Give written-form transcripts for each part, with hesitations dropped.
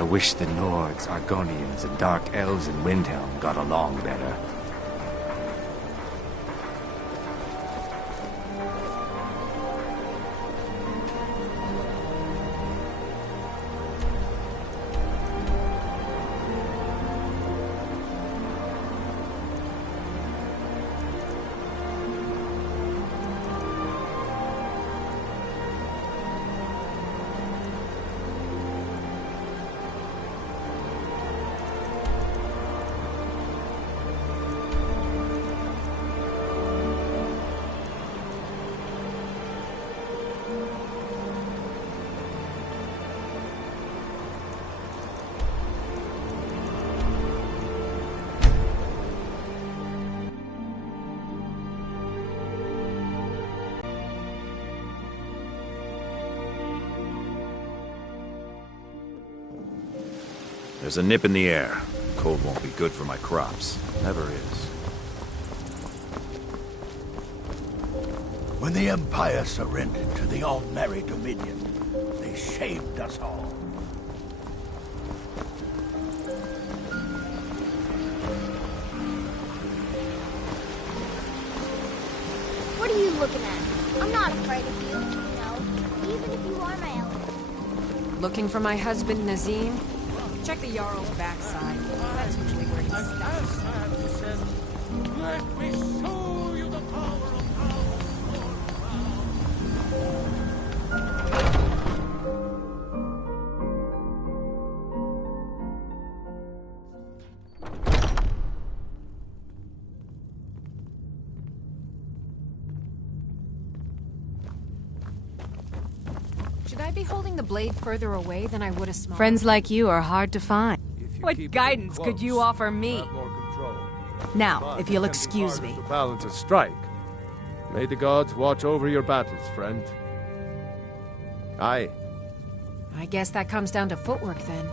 I wish the Nords, Argonians, and Dark Elves in Windhelm got along better. There's a nip in the air. Cold won't be good for my crops. Never is. When the Empire surrendered to the Aldmeri Dominion, they shamed us all. What are you looking at? I'm not afraid of you, no. Even if you are my elder. Looking for my husband, Nazim? Check the Jarl's backside. That's usually where he's stuck. Let me show you the power of Should I be holding the blade further away than I would a small? Friends like you are hard to find. What guidance could you offer me? Now, if you'll excuse me. to balance a strike. May the gods watch over your battles, friend. Aye. I guess that comes down to footwork then.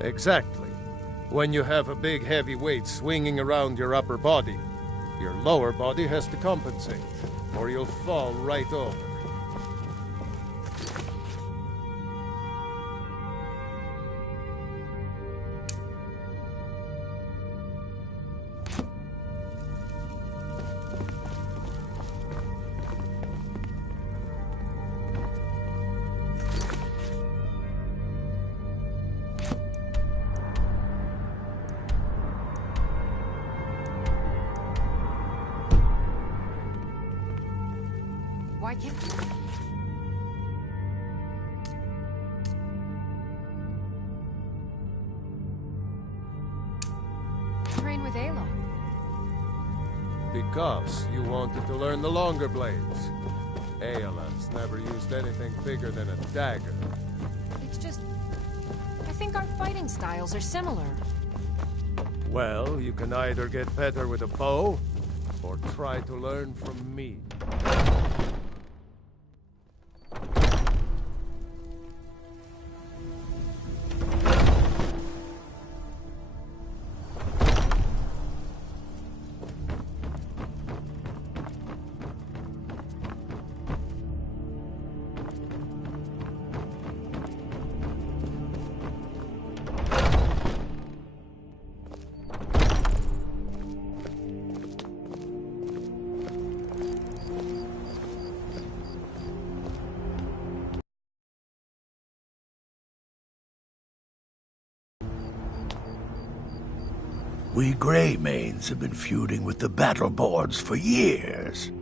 Exactly. When you have a big heavy weight swinging around your upper body, your lower body has to compensate, or you'll fall right over. Why can't train with Aloy? Because you wanted to learn the longer blades. Aeolans never used anything bigger than a dagger. It's just... I think our fighting styles are similar. Well, you can either get better with a bow, or try to learn from me. We Greymanes have been feuding with the battle boards for years.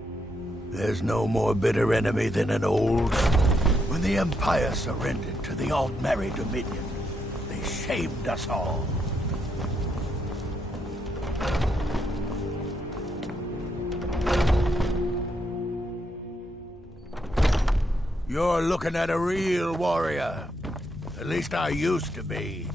There's no more bitter enemy than an old... When the Empire surrendered to the Aldmeri Dominion, they shamed us all. You're looking at a real warrior. At least I used to be.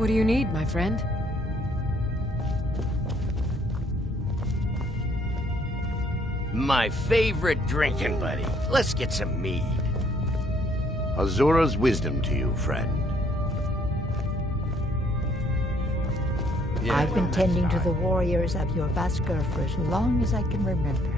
What do you need, my friend? My favorite drinking buddy. Let's get some mead. Azura's wisdom to you, friend. I've been tending to the warriors of your Vaskar for as long as I can remember.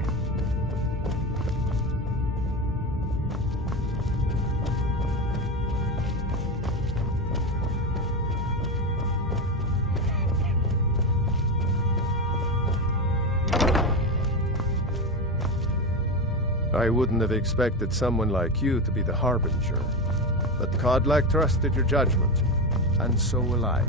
I wouldn't have expected someone like you to be the Harbinger. But Kodlak trusted your judgment, and so will I.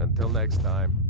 Until next time.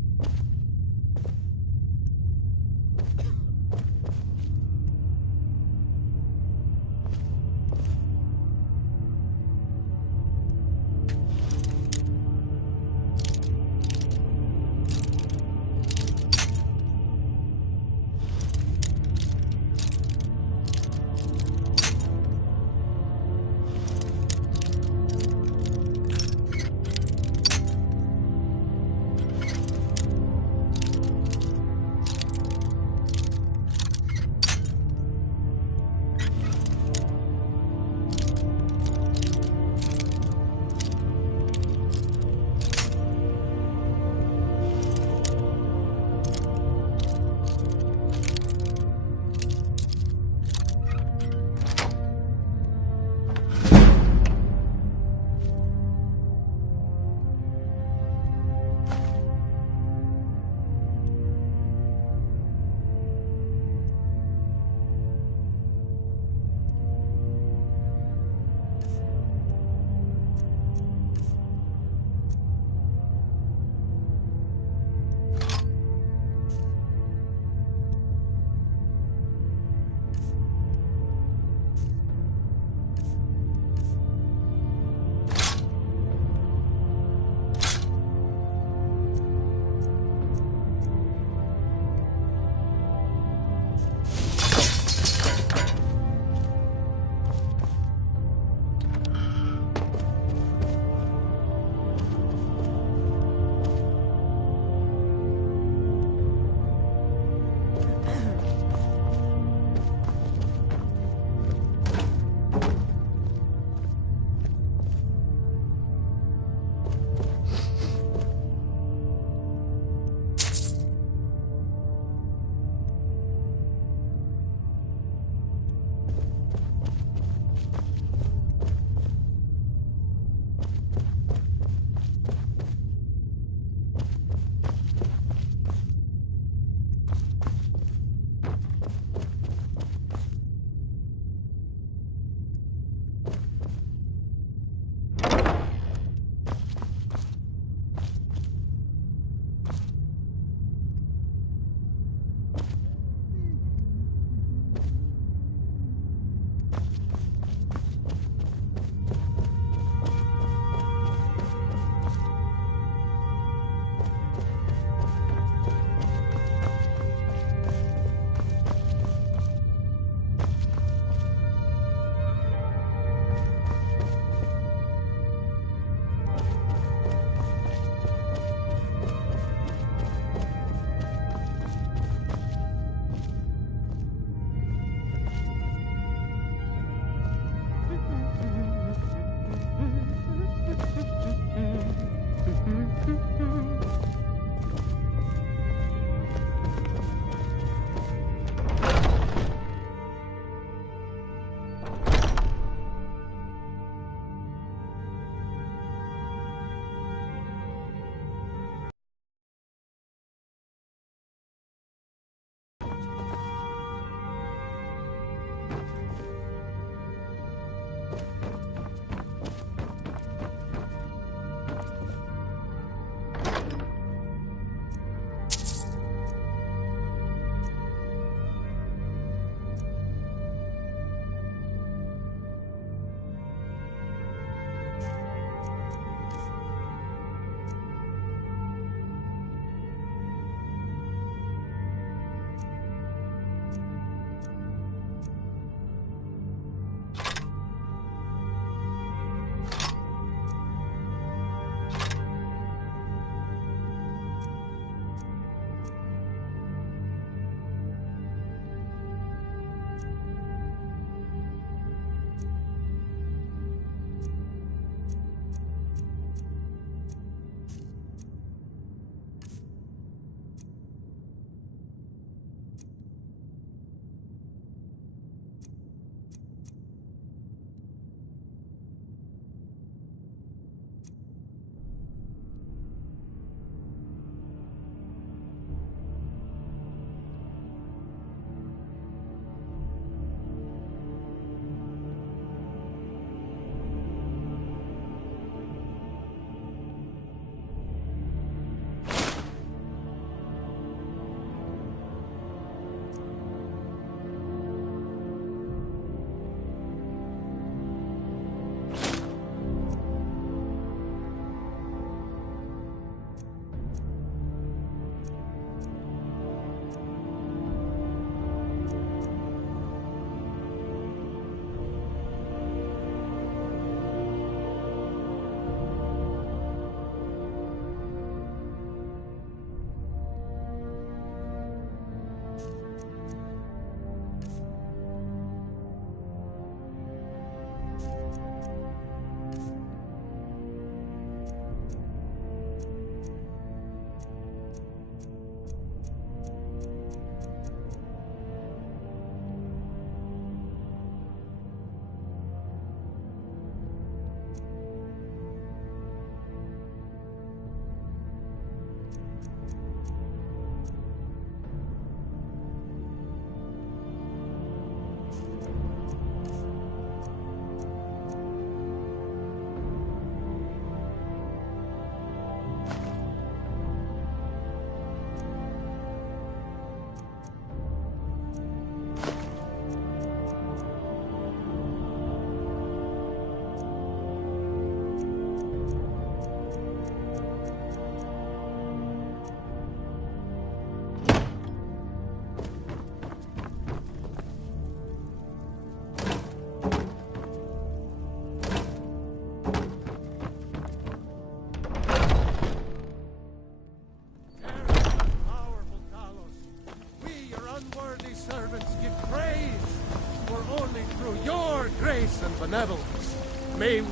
benevolence. May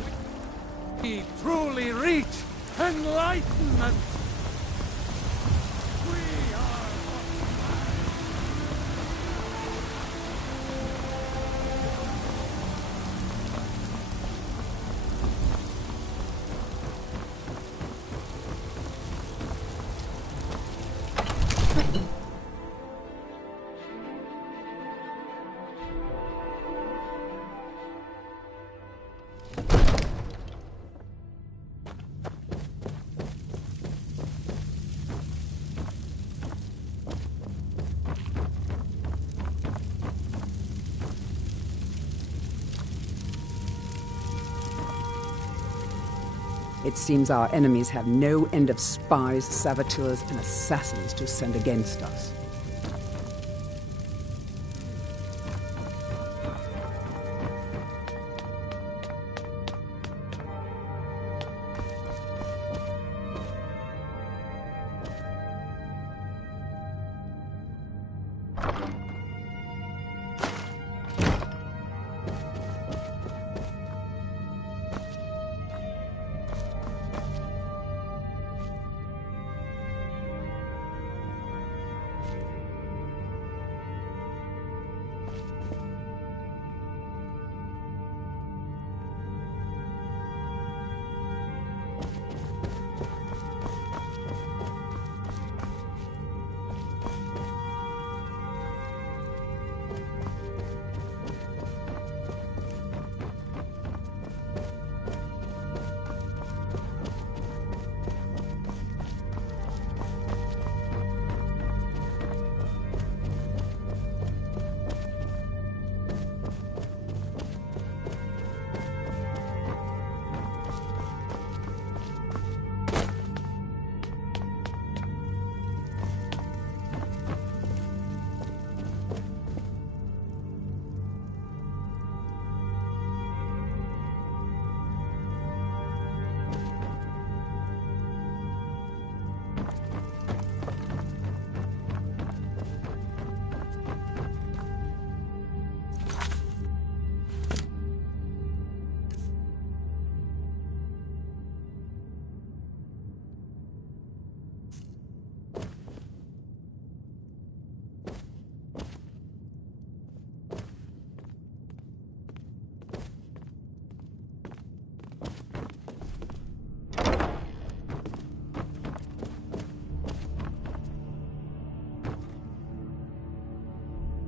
we truly reach enlightenment. We are... It seems our enemies have no end of spies, saboteurs, and assassins to send against us.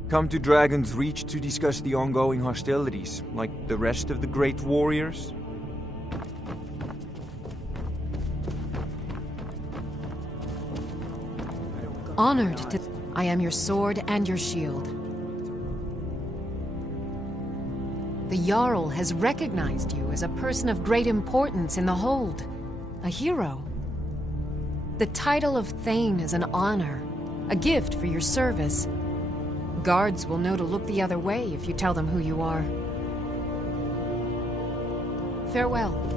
Come to Dragon's Reach to discuss the ongoing hostilities, like the rest of the great warriors? Honored to... I am your sword and your shield. The Jarl has recognized you as a person of great importance in the Hold. A hero. The title of Thane is an honor, a gift for your service. Guards will know to look the other way if you tell them who you are. Farewell.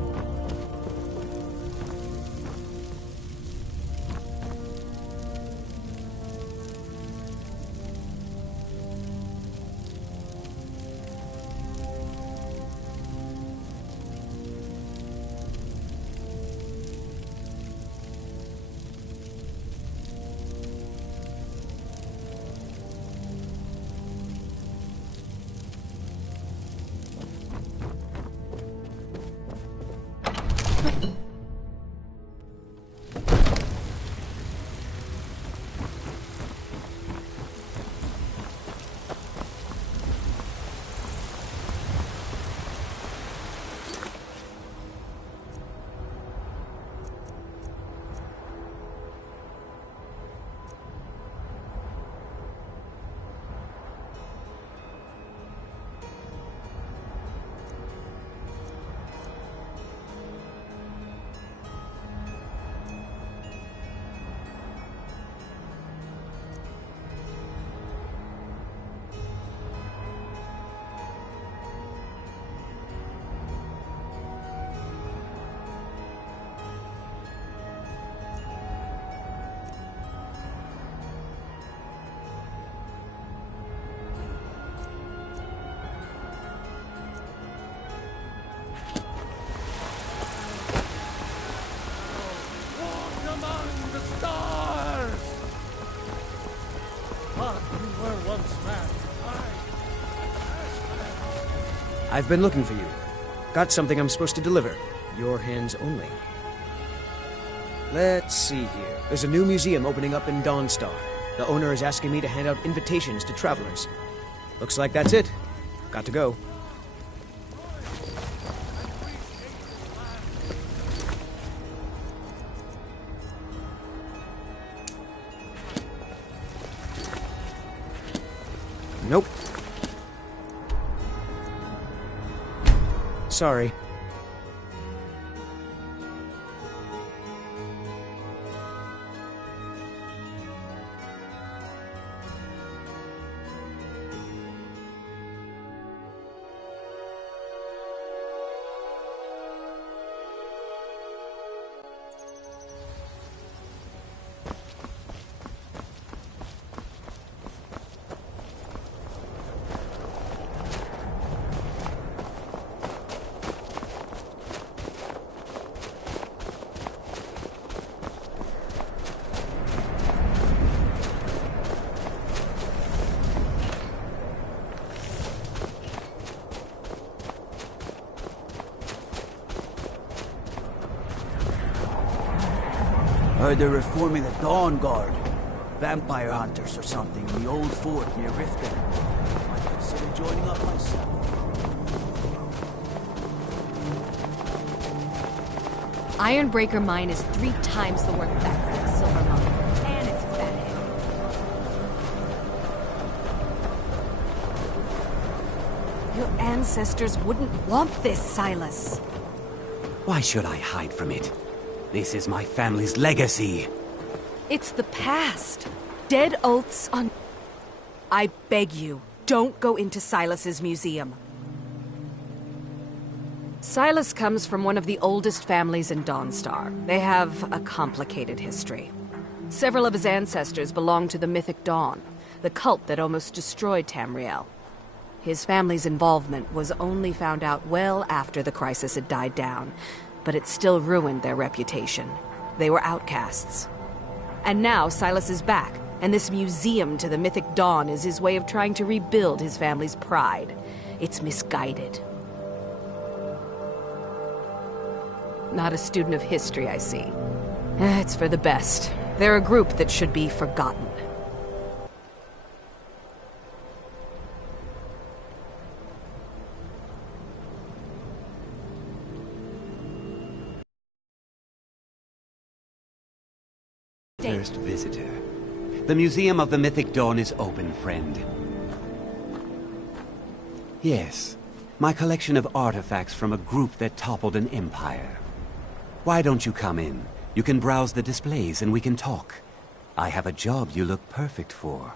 were once man. I've been looking for you. Got something I'm supposed to deliver. Your hands only. Let's see here. There's a new museum opening up in Dawnstar. The owner is asking me to hand out invitations to travelers. Looks like that's it. Got to go. Nope. Sorry. Heard they're reforming the Dawn Guard. Vampire hunters or something in the old fort near Riften. Might consider joining up myself. Ironbreaker Mine is 3 times the worth of that great silver mine. And it's fathead. Your ancestors wouldn't want this, Silas. Why should I hide from it? This is my family's legacy. It's the past. Dead oaths on... I beg you, don't go into Silas's museum. Silas comes from one of the oldest families in Dawnstar. They have a complicated history. Several of his ancestors belonged to the mythic Dawn, the cult that almost destroyed Tamriel. His family's involvement was only found out well after the crisis had died down, but it still ruined their reputation. They were outcasts. And now Silas is back, and this museum to the mythic Dawn is his way of trying to rebuild his family's pride. It's misguided. Not a student of history, I see. It's for the best. They're a group that should be forgotten. First visitor. The Museum of the Mythic Dawn is open, friend. Yes, my collection of artifacts from a group that toppled an empire. Why don't you come in? You can browse the displays and we can talk. I have a job you look perfect for.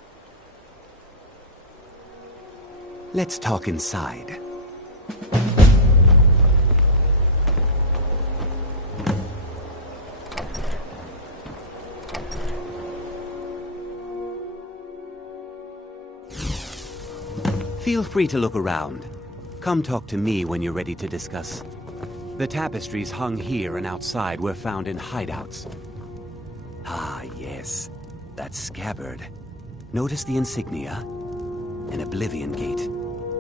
Let's talk inside. Feel free to look around. Come talk to me when you're ready to discuss. The tapestries hung here and outside were found in hideouts. Ah, yes. That scabbard. Notice the insignia? An Oblivion Gate.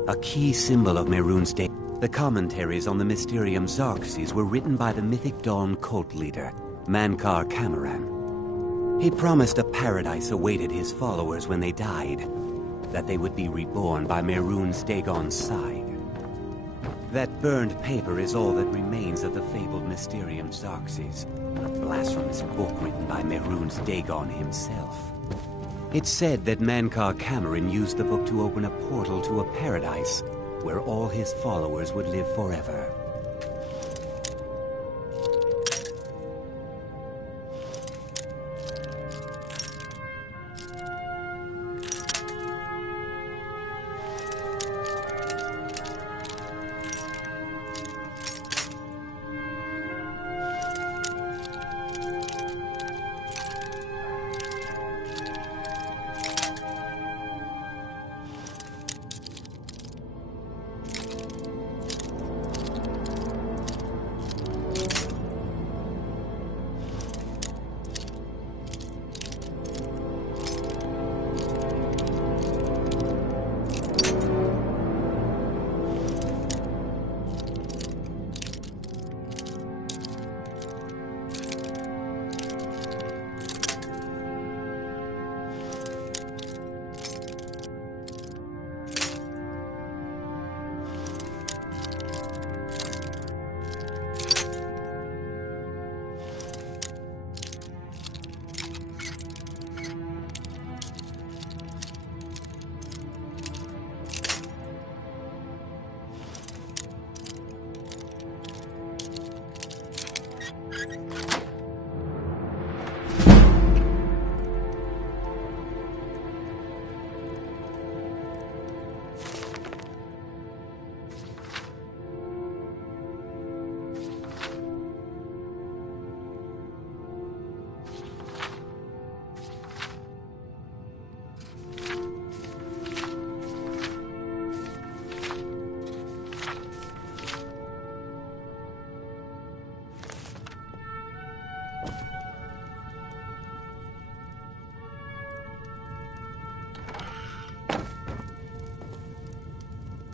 A key symbol of Mehrunes day. The commentaries on the Mysterium Xarxes were written by the Mythic Dawn cult leader, Mankar Camoran. He promised a paradise awaited his followers when they died. That they would be reborn by Mehrunes Dagon's side. That burned paper is all that remains of the fabled Mysterium Xarxes, a blasphemous book written by Mehrunes Dagon himself. It's said that Mankar Camoran used the book to open a portal to a paradise where all his followers would live forever.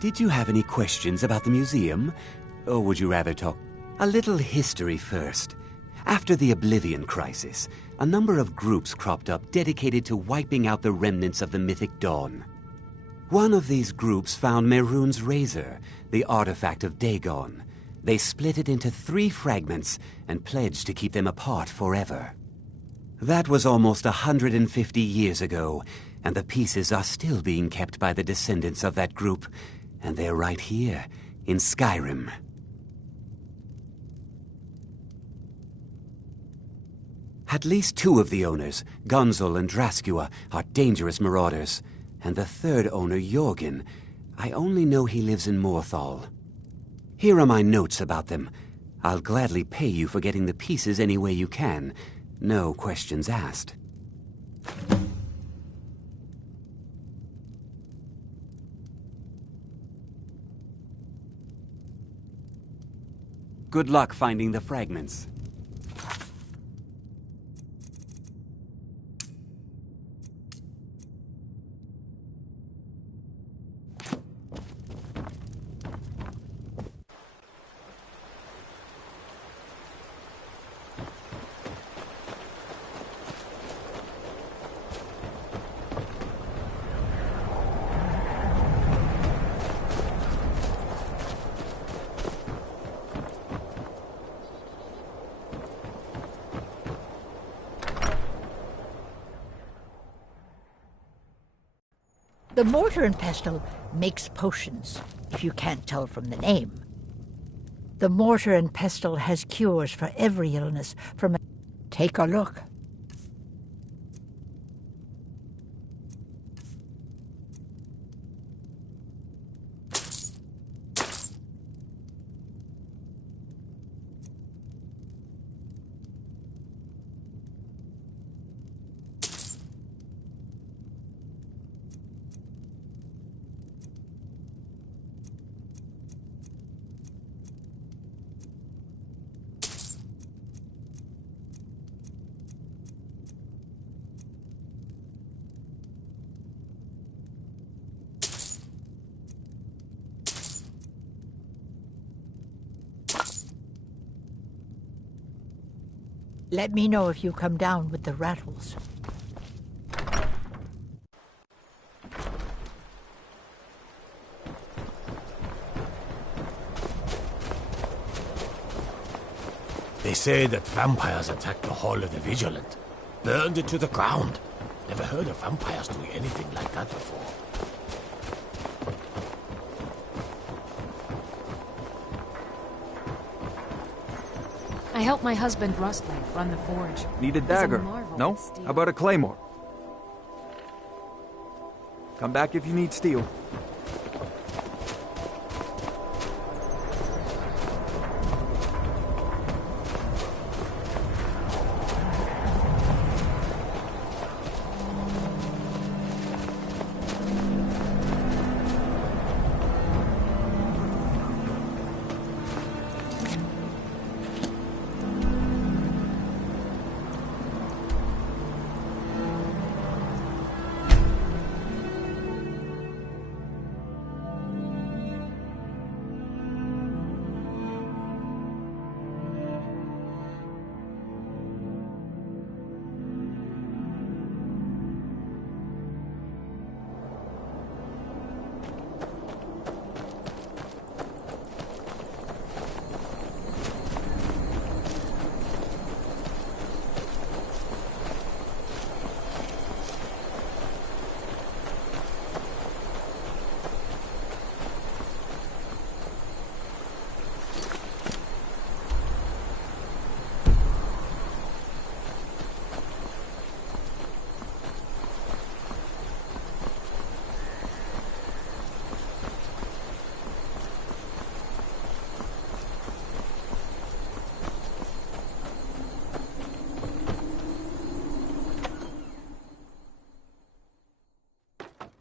Did you have any questions about the museum? Or would you rather talk a little history first? After the Oblivion Crisis, a number of groups cropped up dedicated to wiping out the remnants of the mythic Dawn. One of these groups found Mehrunes' razor, the artifact of Dagon. They split it into 3 fragments and pledged to keep them apart forever. That was almost 150 years ago, and the pieces are still being kept by the descendants of that group, and they're right here, in Skyrim. At least 2 of the owners, Gunzel and Draskua, are dangerous marauders, and the 3rd owner, Jorgen, I only know he lives in Morthal. Here are my notes about them. I'll gladly pay you for getting the pieces any way you can. No questions asked. Good luck finding the fragments. The mortar and pestle makes potions, if you can't tell from the name. The mortar and pestle has cures for every illness from... Take a look. Let me know if you come down with the rattles. They say that vampires attacked the Hall of the Vigilant, burned it to the ground. Never heard of vampires doing anything like that before. I helped my husband Rustlake run the forge. Need a dagger? No? How about a claymore? Come back if you need steel.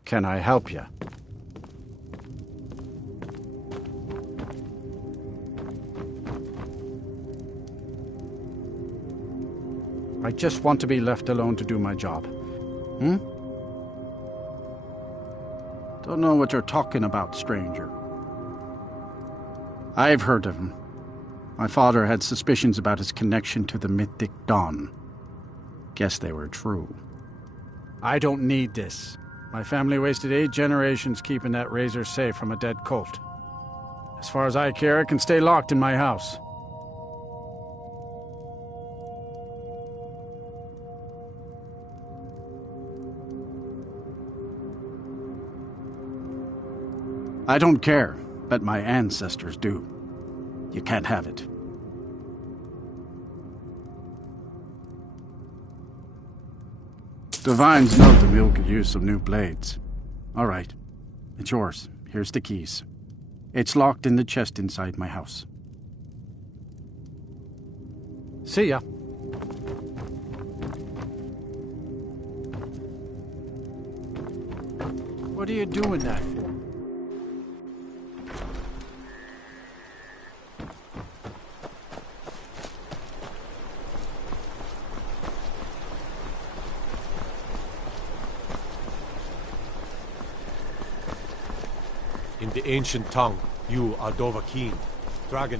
Can I help you? I just want to be left alone to do my job. Don't know what you're talking about, stranger. I've heard of him. My father had suspicions about his connection to the mythic Dawn. Guess they were true. I don't need this. My family wasted 8 generations keeping that razor safe from a dead cult. As far as I care, it can stay locked in my house. I don't care, but my ancestors do. You can't have it. Divines know the mill could use some new blades. All right. It's yours. Here's the keys. It's locked in the chest inside my house. See ya. What are you doing that for? In the ancient tongue, you are Dovahkiin, Dragonborn.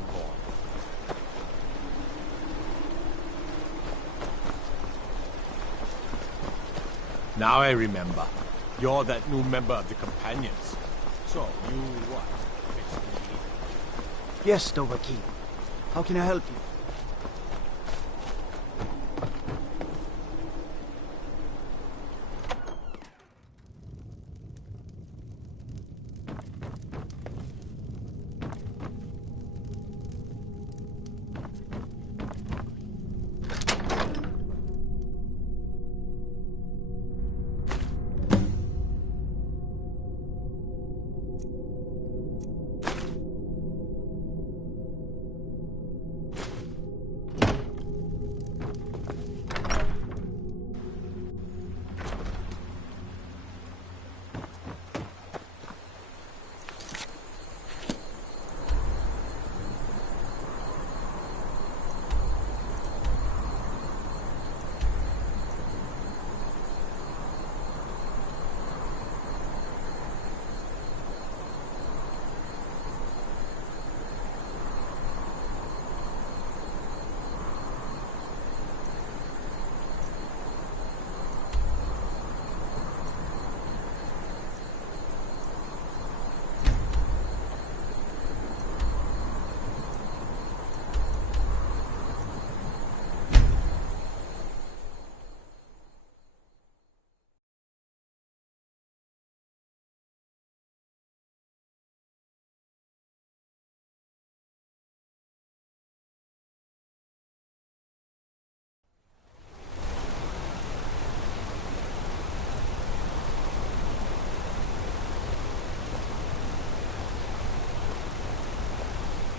Now I remember. You're that new member of the Companions. So, you what? Fix me? Yes, Dovahkiin. How can I help you?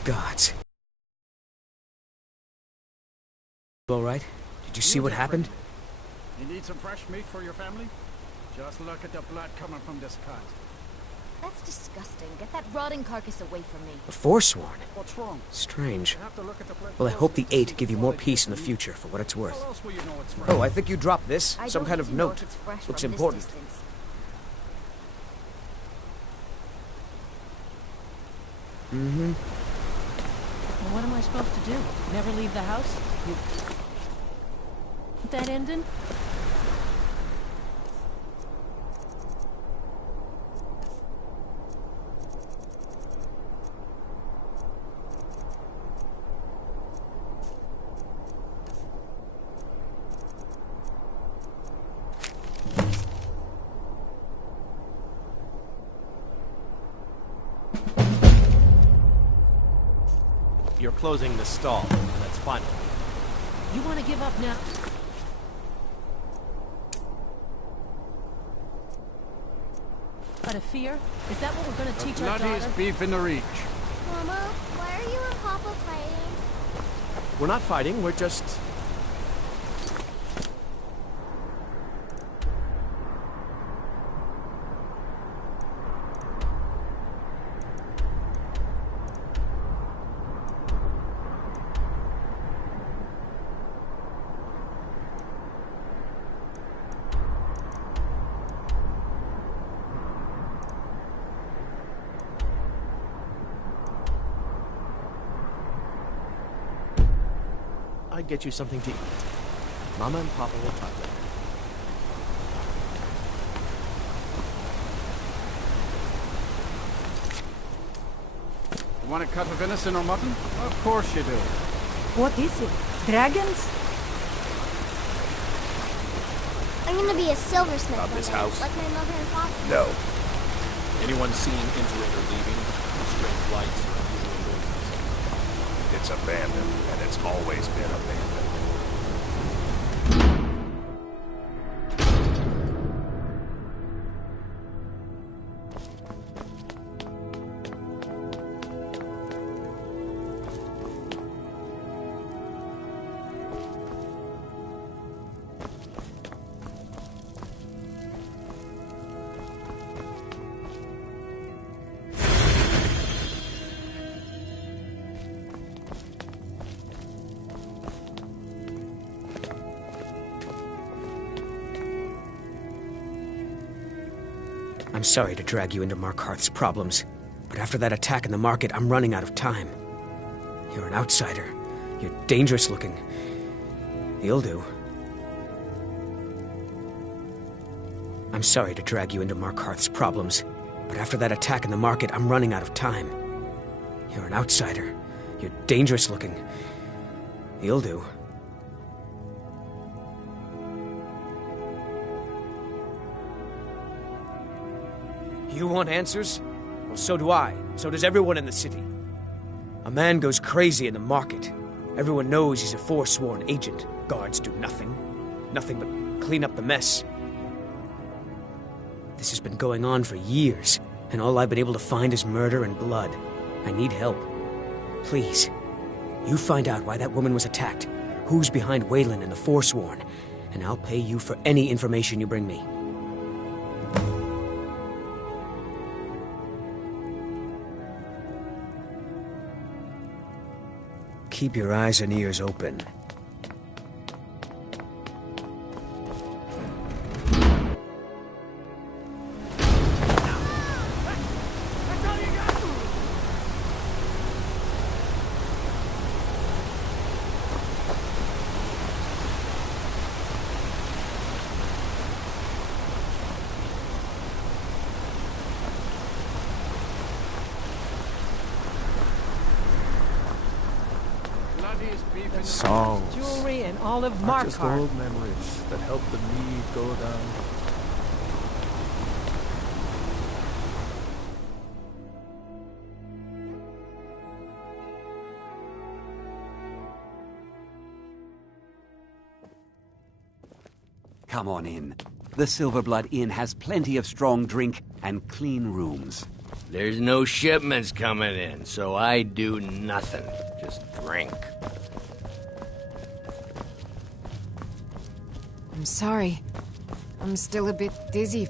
Gods. All right? Did you see what happened? You need some fresh meat for your family? Just look at the blood coming from this cut. That's disgusting. Get that rotting carcass away from me. A Forsworn? What's wrong? Strange. Well, I hope the 8 give you more peace in the future, for what it's worth. Oh, I think you dropped this. Some kind of note. Looks important. Mm-hmm. Well, what am I supposed to do? Never leave the house? That ending? You're closing the stall. That's fine. You want to give up now? Out of fear? Is that what we're going to teach our daughter? Bloodiest beef in the Reach. Mama, why are you and Papa fighting? We're not fighting, we're just... I'd get you something to eat. Mama and Papa will talk later. You want a cut of venison or mutton? Of course you do. What is it? Dragons? I'm gonna be a silversmith Of one this day, house? like my mother and father. No. Anyone seen entering or leaving? Strange lights or unusual noises? It's abandoned, and it's always been abandoned. I'm sorry to drag you into Markarth's problems, but after that attack in the market, I'm running out of time. You're an outsider. You're dangerous looking. You'll do. I'm sorry to drag you into Markarth's problems, but after that attack in the market, I'm running out of time. You're an outsider. You're dangerous looking. You'll do. You want answers? Well, so do I. So does everyone in the city. A man goes crazy in the market. Everyone knows he's a forsworn agent. Guards do nothing. Nothing but clean up the mess. This has been going on for years, and all I've been able to find is murder and blood. I need help. Please, you find out why that woman was attacked, who's behind Waylon and the Forsworn, and I'll pay you for any information you bring me. Keep your eyes and ears open. Songs. Jewelry and all of Not just Markarth. old memories that help the mead go down. Come on in. The Silverblood Inn has plenty of strong drink and clean rooms. There's no shipments coming in, so I do nothing. Just drink. I'm sorry. I'm still a bit dizzy.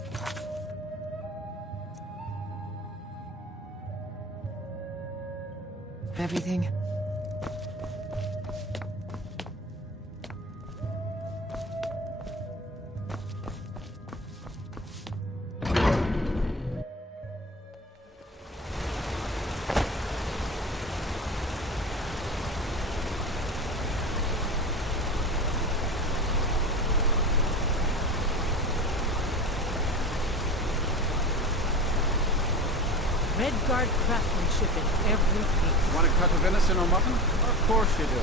Everything. Redguard craftsmanship in every piece. Want a cut of venison or mutton? Of course you do.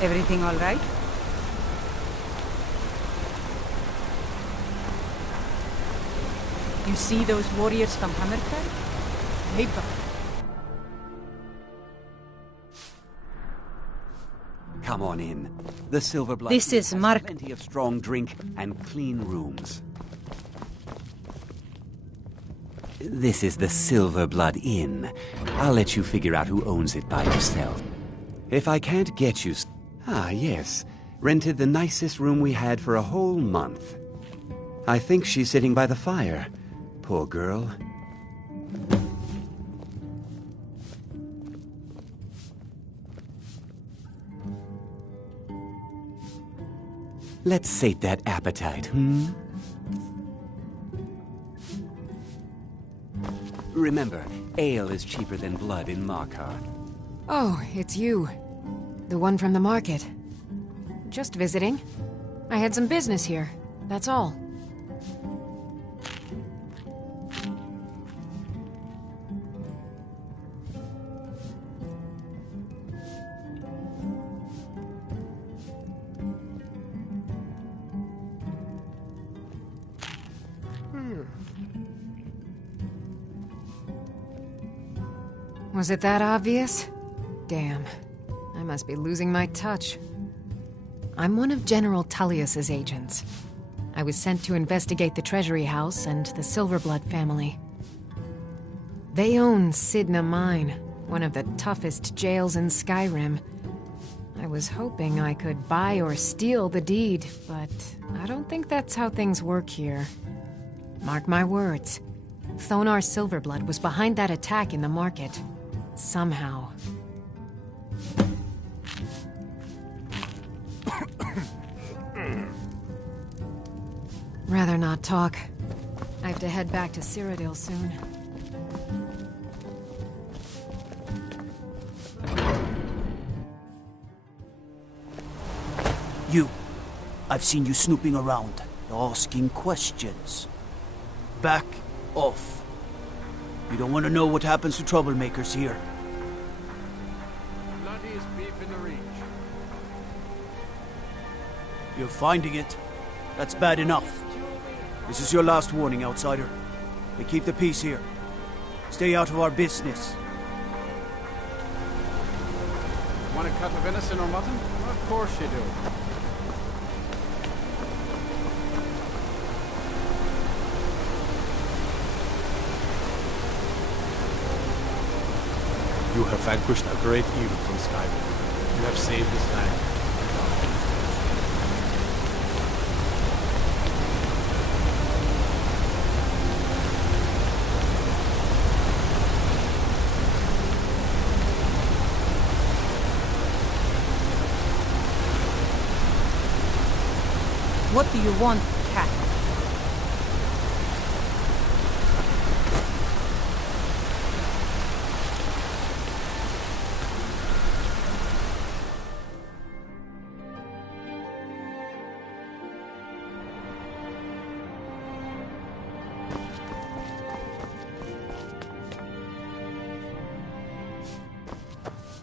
Everything all right? You see those warriors from Hammerfell? They've got Come on in. The Silverblood This Inn is has Mark- plenty of strong drink and clean rooms. This is the Silverblood Inn. I'll let you figure out who owns it by yourself. If I can't get you... Ah, yes. Rented the nicest room we had for a whole month. I think she's sitting by the fire. Poor girl. Let's sate that appetite, remember, ale is cheaper than blood in Makar. Oh, it's you. The one from the market. Just visiting. I had some business here, that's all. Was it that obvious? Damn. I must be losing my touch. I'm one of General Tullius's agents. I was sent to investigate the Treasury House and the Silverblood family. They own Sidna Mine, one of the toughest jails in Skyrim. I was hoping I could buy or steal the deed, but I don't think that's how things work here. Mark my words. Thonar Silverblood was behind that attack in the market. Somehow. Rather not talk. I have to head back to Cyrodiil soon. You. I've seen you snooping around, asking questions. Back off. You don't want to know what happens to troublemakers here. Bloodiest beef in the Reach. You're finding it. That's bad enough. This is your last warning, outsider. We keep the peace here. Stay out of our business. Want a cut of venison or mutton? Of course you do. You have vanquished a great evil from Skyrim. You have saved this land. What do you want, cat?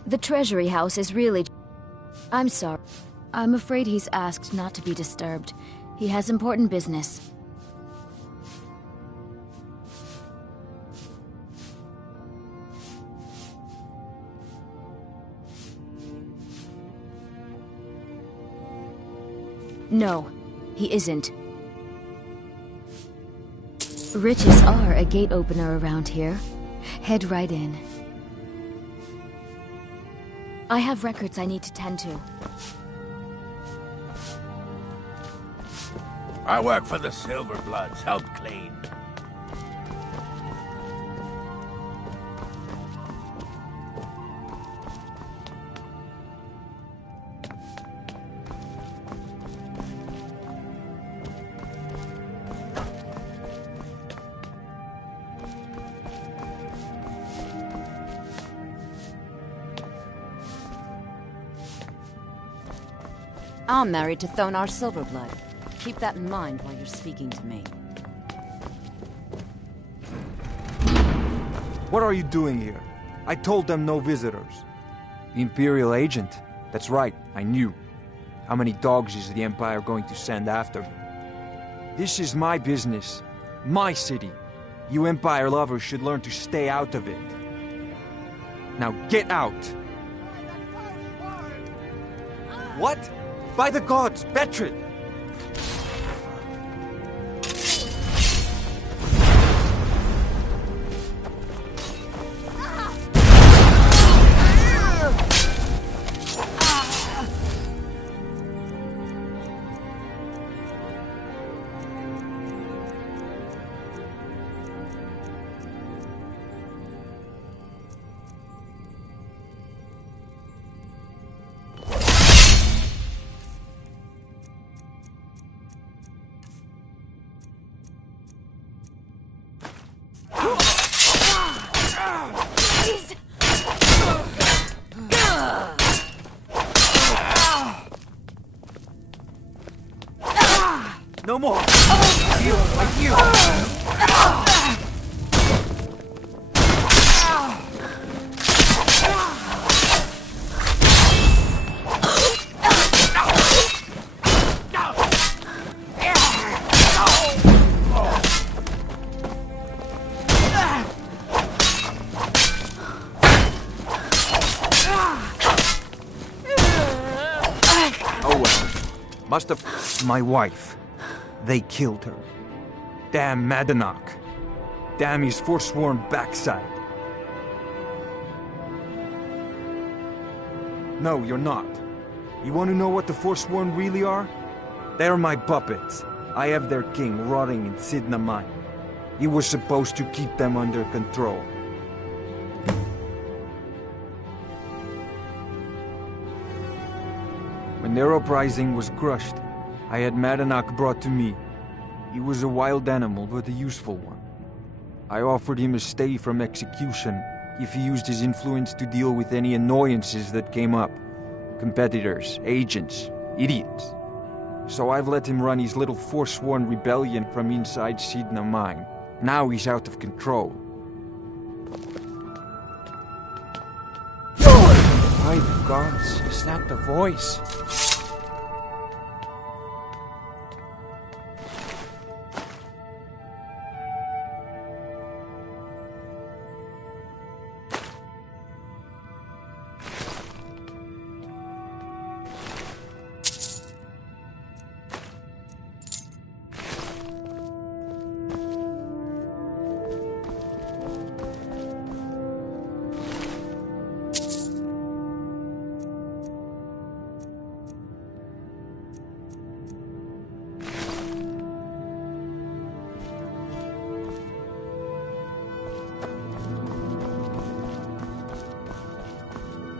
The Treasury House is really... I'm sorry. I'm afraid he's asked not to be disturbed. He has important business. No, he isn't. Riches are a gate opener around here. Head right in. I have records I need to tend to. I work for the Silverbloods. Help clean. I'm married to Thonar Silverblood. Keep that in mind while you're speaking to me. What are you doing here? I told them no visitors. The Imperial agent? That's right, I knew. How many dogs is the Empire going to send after me? This is my business. My city. You Empire lovers should learn to stay out of it. Now get out! What? By the gods, Betrid! Must have... My wife. They killed her. Damn Madanach. Damn his forsworn backside. No, you're not. You want to know what the Forsworn really are? They're my puppets. I have their king rotting in Sidna Mine. He was supposed to keep them under control. When their uprising was crushed, I had Madanach brought to me. He was a wild animal, but a useful one. I offered him a stay from execution if he used his influence to deal with any annoyances that came up. Competitors, agents, idiots. So I've let him run his little forsworn rebellion from inside Sidna Mine. Now he's out of control. By the gods, is that the voice?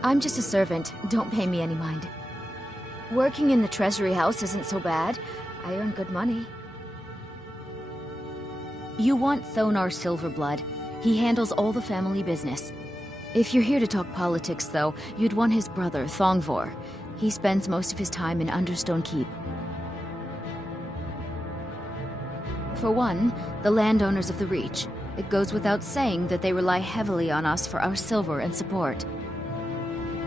I'm just a servant. Don't pay me any mind. Working in the treasury house isn't so bad. I earn good money. You want Thonar Silverblood. He handles all the family business. If you're here to talk politics, though, you'd want his brother, Thongvor. He spends most of his time in Understone Keep. For one, the landowners of the Reach. It goes without saying that they rely heavily on us for our silver and support.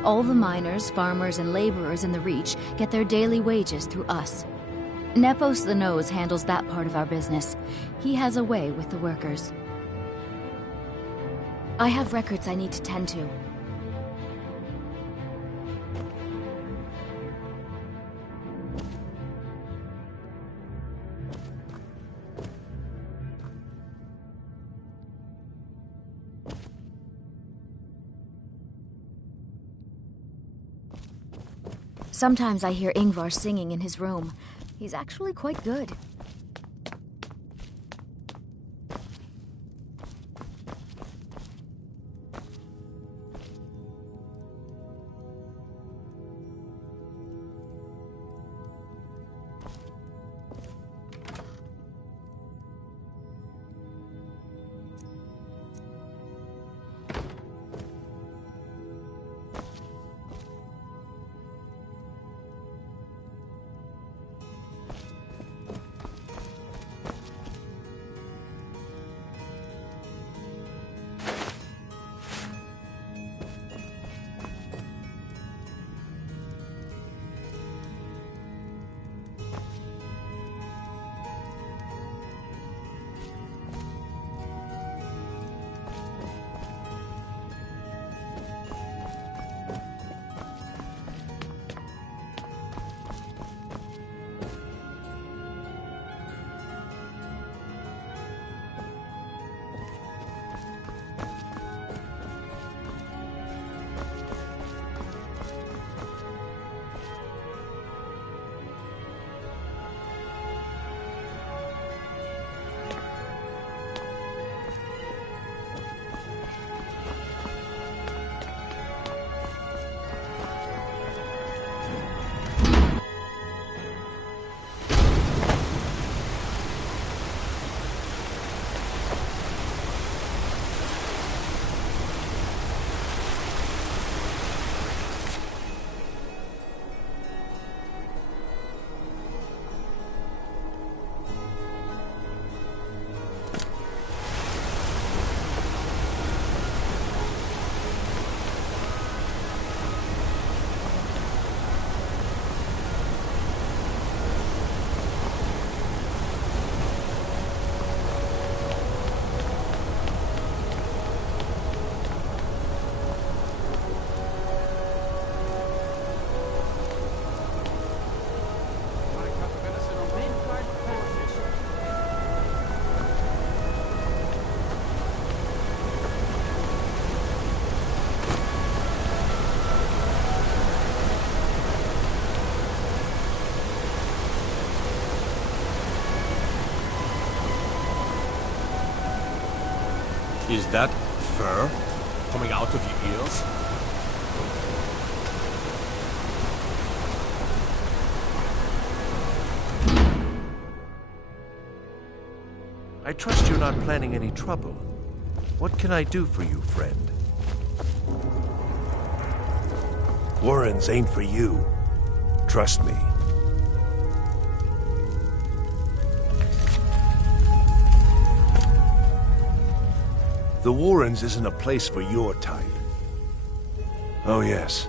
All the miners, farmers, and laborers in the Reach get their daily wages through us. Nepos the Nose handles that part of our business. He has a way with the workers. I have records I need to tend to. Sometimes I hear Ingvar singing in his room. He's actually quite good. Is that fur coming out of your ears? I trust you're not planning any trouble. What can I do for you, friend? Warrens ain't for you. Trust me. The Warrens isn't a place for your type. Oh yes,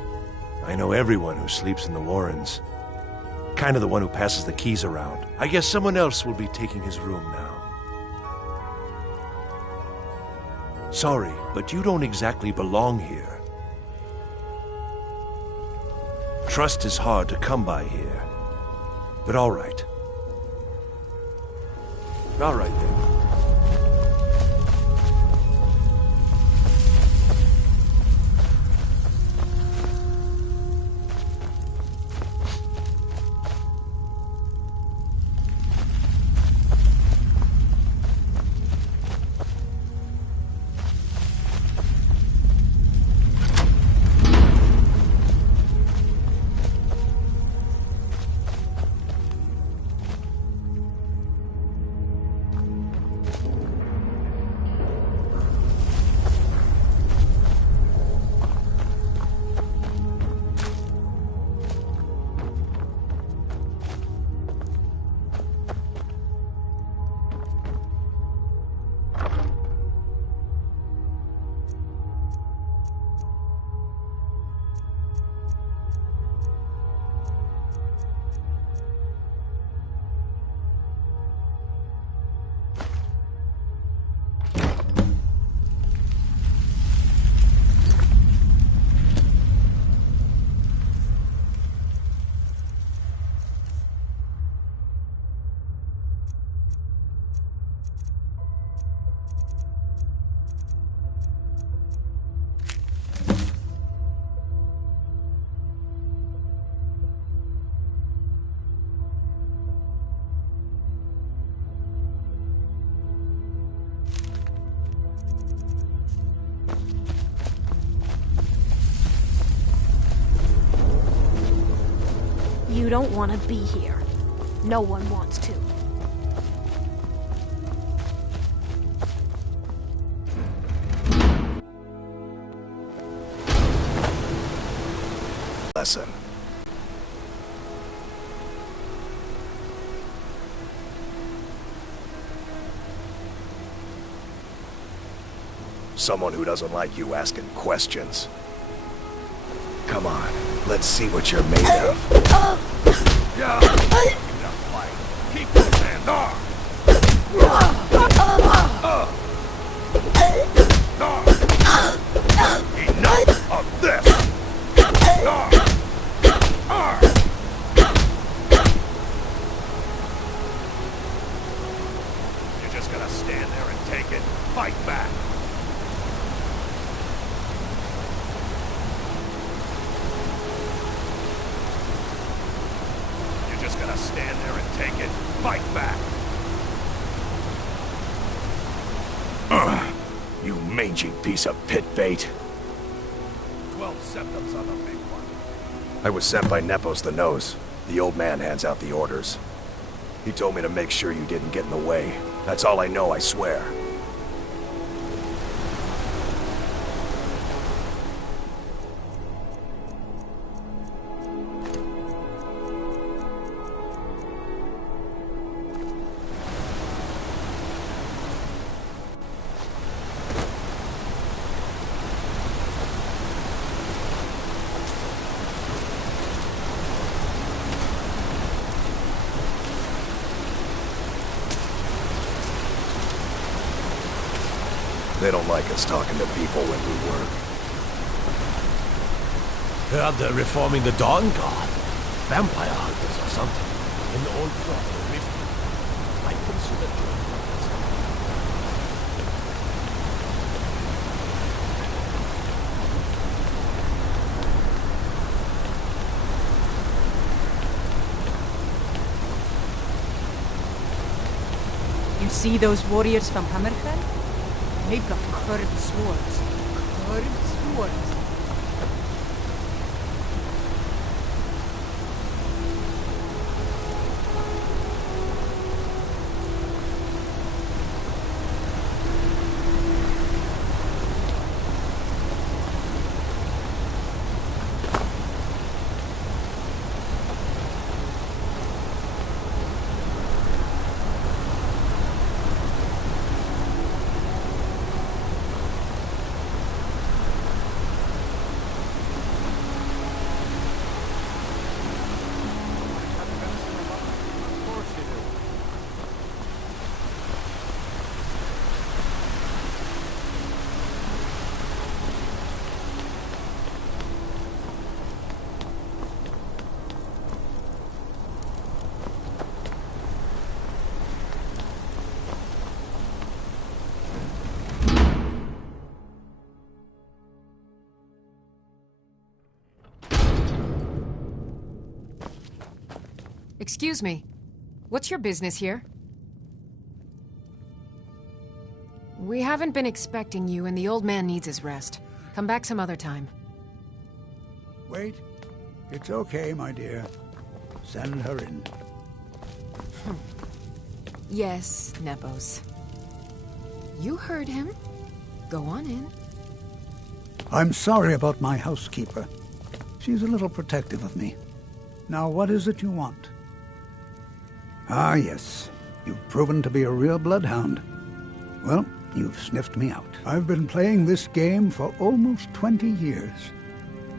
I know everyone who sleeps in the Warrens. Kind of the one who passes the keys around. I guess someone else will be taking his room now. Sorry, but you don't exactly belong here. Trust is hard to come by here. But all right. All right then. You don't want to be here. No one wants to. Lesson. Someone who doesn't like you asking questions. Come on, let's see what you're made of. Yeah. Enough fight. Keep those hands off. Enough of this. You're just gonna stand there and take it. Fight back. Just gonna stand there and take it. Fight back. You mangy piece of pit bait. 12 septums on the big one. I was sent by Nepos the Nose. The old man hands out the orders. He told me to make sure you didn't get in the way. That's all I know, I swear. They don't like us talking to people when we work. Heard they're reforming the Dawn Guard. Vampire hunters or something. In the old fort or rift. Might consider joining You see those warriors from Hammerfell? They've got curved swords. Curved swords. Excuse me. What's your business here? We haven't been expecting you, and the old man needs his rest. Come back some other time. Wait. It's okay, my dear. Send her in. Yes, Nepos. You heard him. Go on in. I'm sorry about my housekeeper. She's a little protective of me. Now, what is it you want? Ah, yes. You've proven to be a real bloodhound. Well, you've sniffed me out. I've been playing this game for almost 20 years,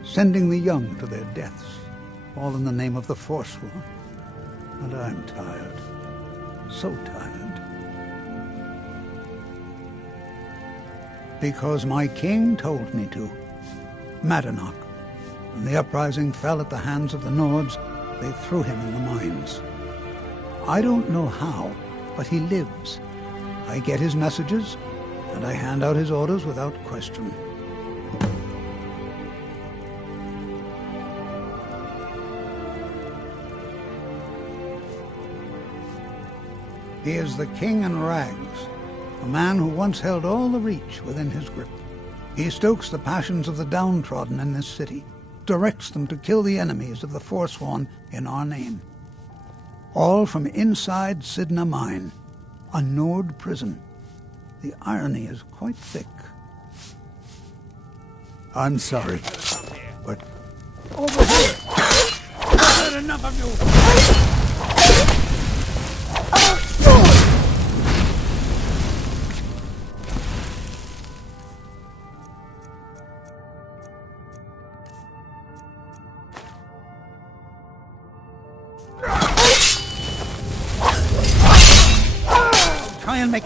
sending the young to their deaths, all in the name of the Forsworn. And I'm tired. So tired. Because my king told me to. Madanach. When the uprising fell at the hands of the Nords, they threw him in the mines. I don't know how, but he lives. I get his messages, and I hand out his orders without question. He is the king in rags, a man who once held all the Reach within his grip. He stokes the passions of the downtrodden in this city, directs them to kill the enemies of the Forsworn in our name. All from inside Sidna Mine, a Nord prison. The irony is quite thick. I'm sorry, but... Over here! I've had enough of you! Try and make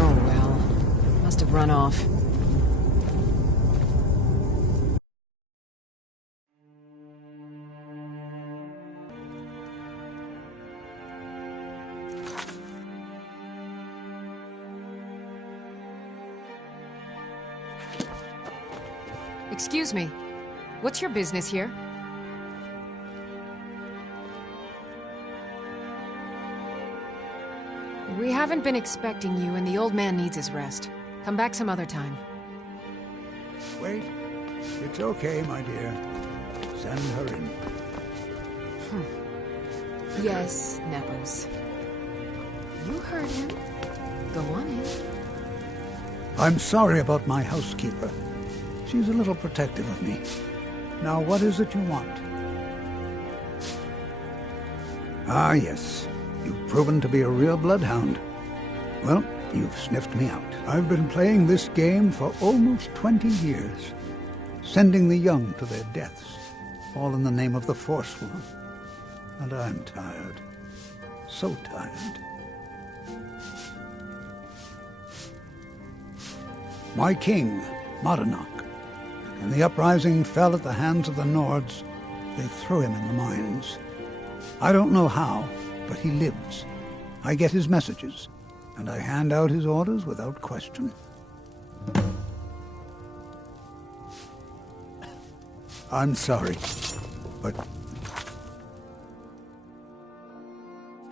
Oh well. Must have run off. Excuse me. What's your business here? We haven't been expecting you, and the old man needs his rest. Come back some other time. Wait. It's okay, my dear. Send her in. Yes, Nepos. You heard him. Go on in. I'm sorry about my housekeeper. She's a little protective of me. Now, what is it you want? Ah, yes. You've proven to be a real bloodhound. Well, you've sniffed me out. I've been playing this game for almost 20 years, sending the young to their deaths, all in the name of the Forsworn. And I'm tired. So tired. My king, Madanach, when the uprising fell at the hands of the Nords, they threw him in the mines. I don't know how, but he lives. I get his messages, and I hand out his orders without question. I'm sorry, but...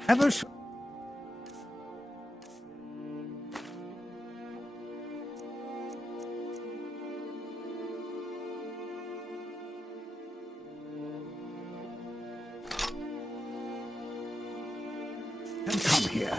Have us... And come here.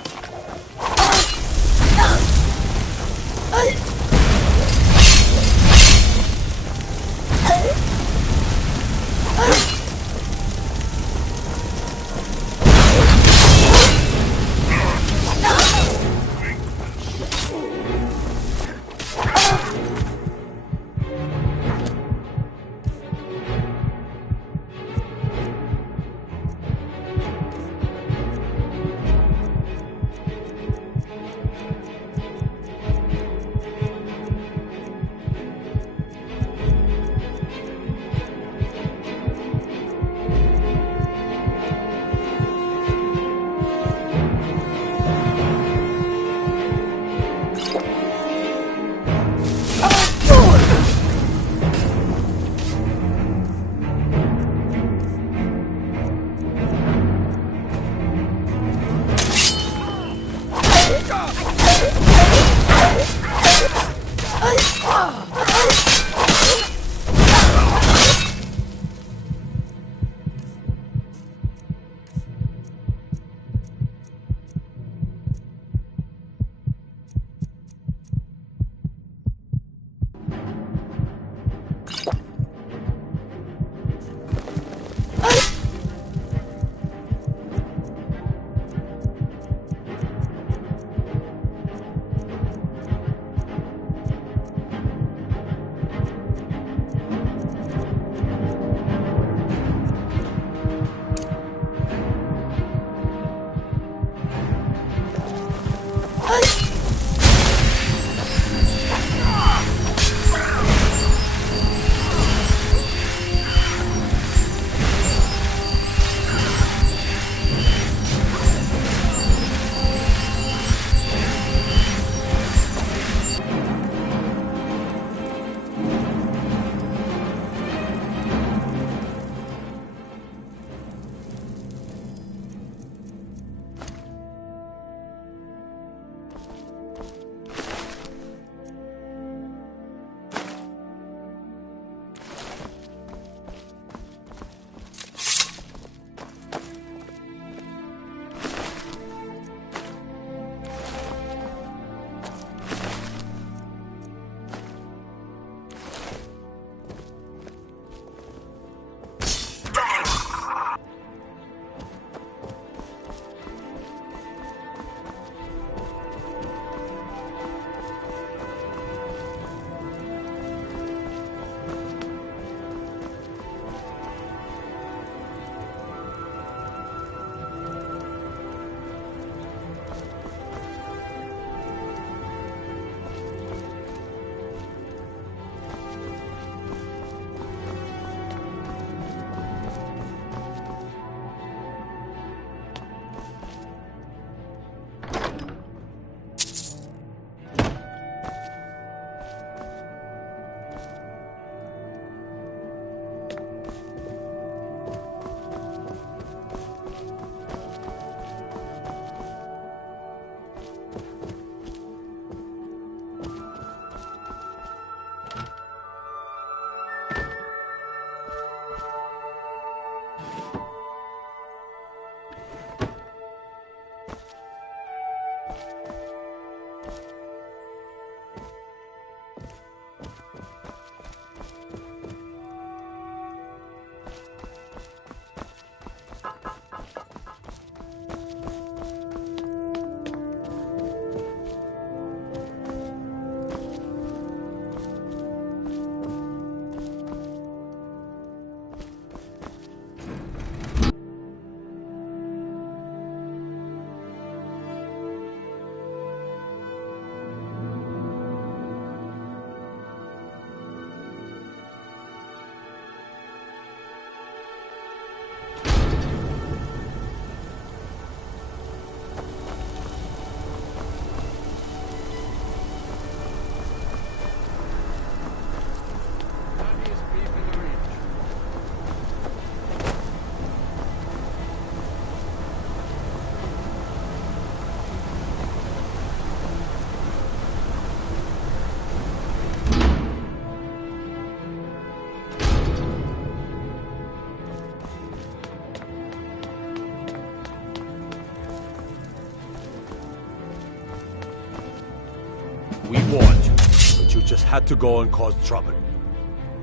warned you, but you just had to go and cause trouble.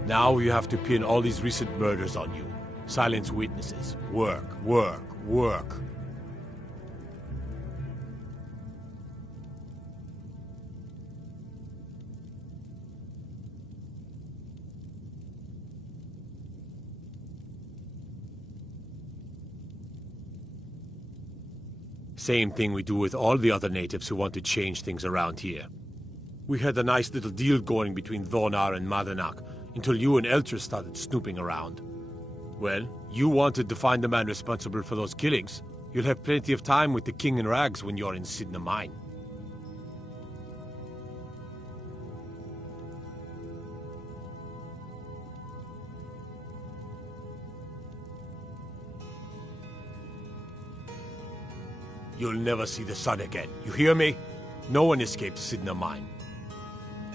Now you have to pin all these recent murders on you. Silence witnesses. Work, work, work. Same thing we do with all the other natives who want to change things around here. We had a nice little deal going between Thonar and Madanak until you and Elter started snooping around. Well, you wanted to find the man responsible for those killings. You'll have plenty of time with the King in Rags when you're in Sidna Mine. You'll never see the sun again. You hear me? No one escapes Sidna Mine.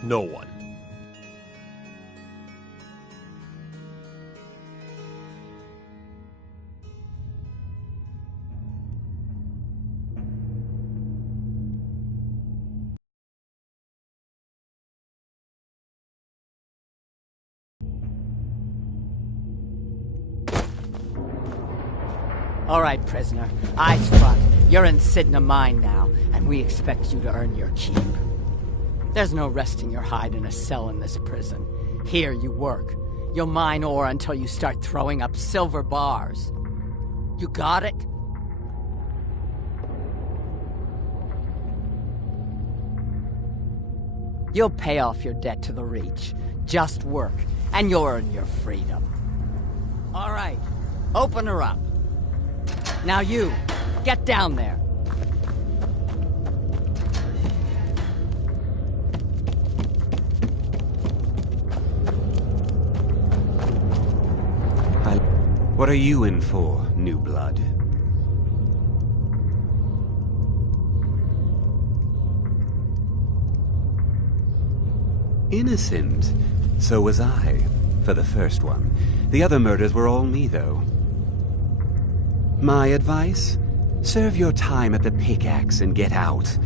No one. All right, prisoner. Eyes front. You're in Sidna Mine now, and we expect you to earn your keep. There's no resting your hide in a cell in this prison. Here you work. You'll mine ore until you start throwing up silver bars. You got it? You'll pay off your debt to the Reach. Just work, and you'll earn your freedom. All right, open her up. Now you, get down there. What are you in for, new blood? Innocent. So was I, for the first one. The other murders were all me, though. My advice? Serve your time at the pickaxe and get out.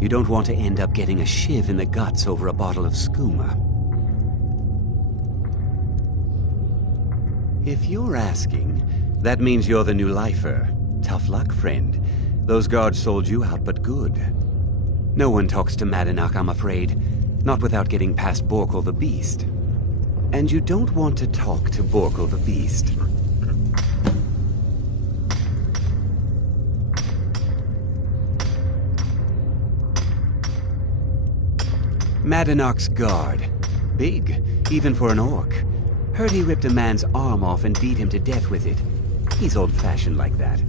You don't want to end up getting a shiv in the guts over a bottle of skooma. If you're asking, that means you're the new lifer. Tough luck, friend. Those guards sold you out, but good. No one talks to Madanak, I'm afraid. Not without getting past Borkul the Beast. And you don't want to talk to Borkul the Beast. Madanak's guard. Big, even for an orc. Heard he ripped a man's arm off and beat him to death with it. He's old-fashioned like that.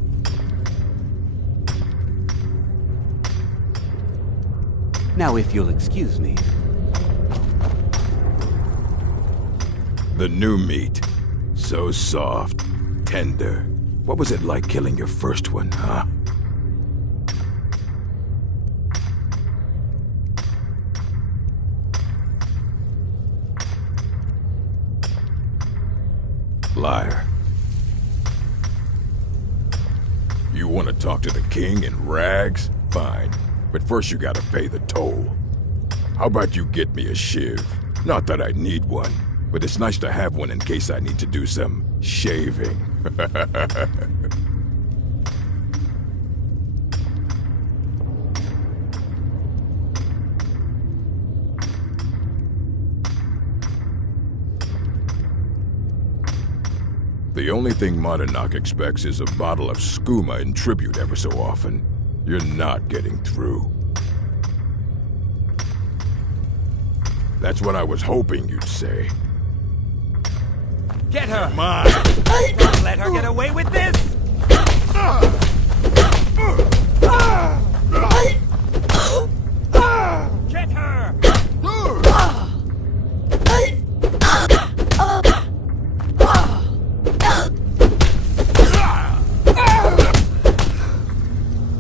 Now, if you'll excuse me. The new meat. So soft, tender. What was it like killing your first one, huh? Liar. You want to talk to the king in rags? Fine. But first you gotta pay the toll. How about you get me a shiv? Not that I need one, but it's nice to have one in case I need to do some shaving. The only thing Madanak expects is a bottle of skooma in tribute ever so often. You're not getting through. That's what I was hoping you'd say. Get her! Come on! Don't let her get away with this! Get her!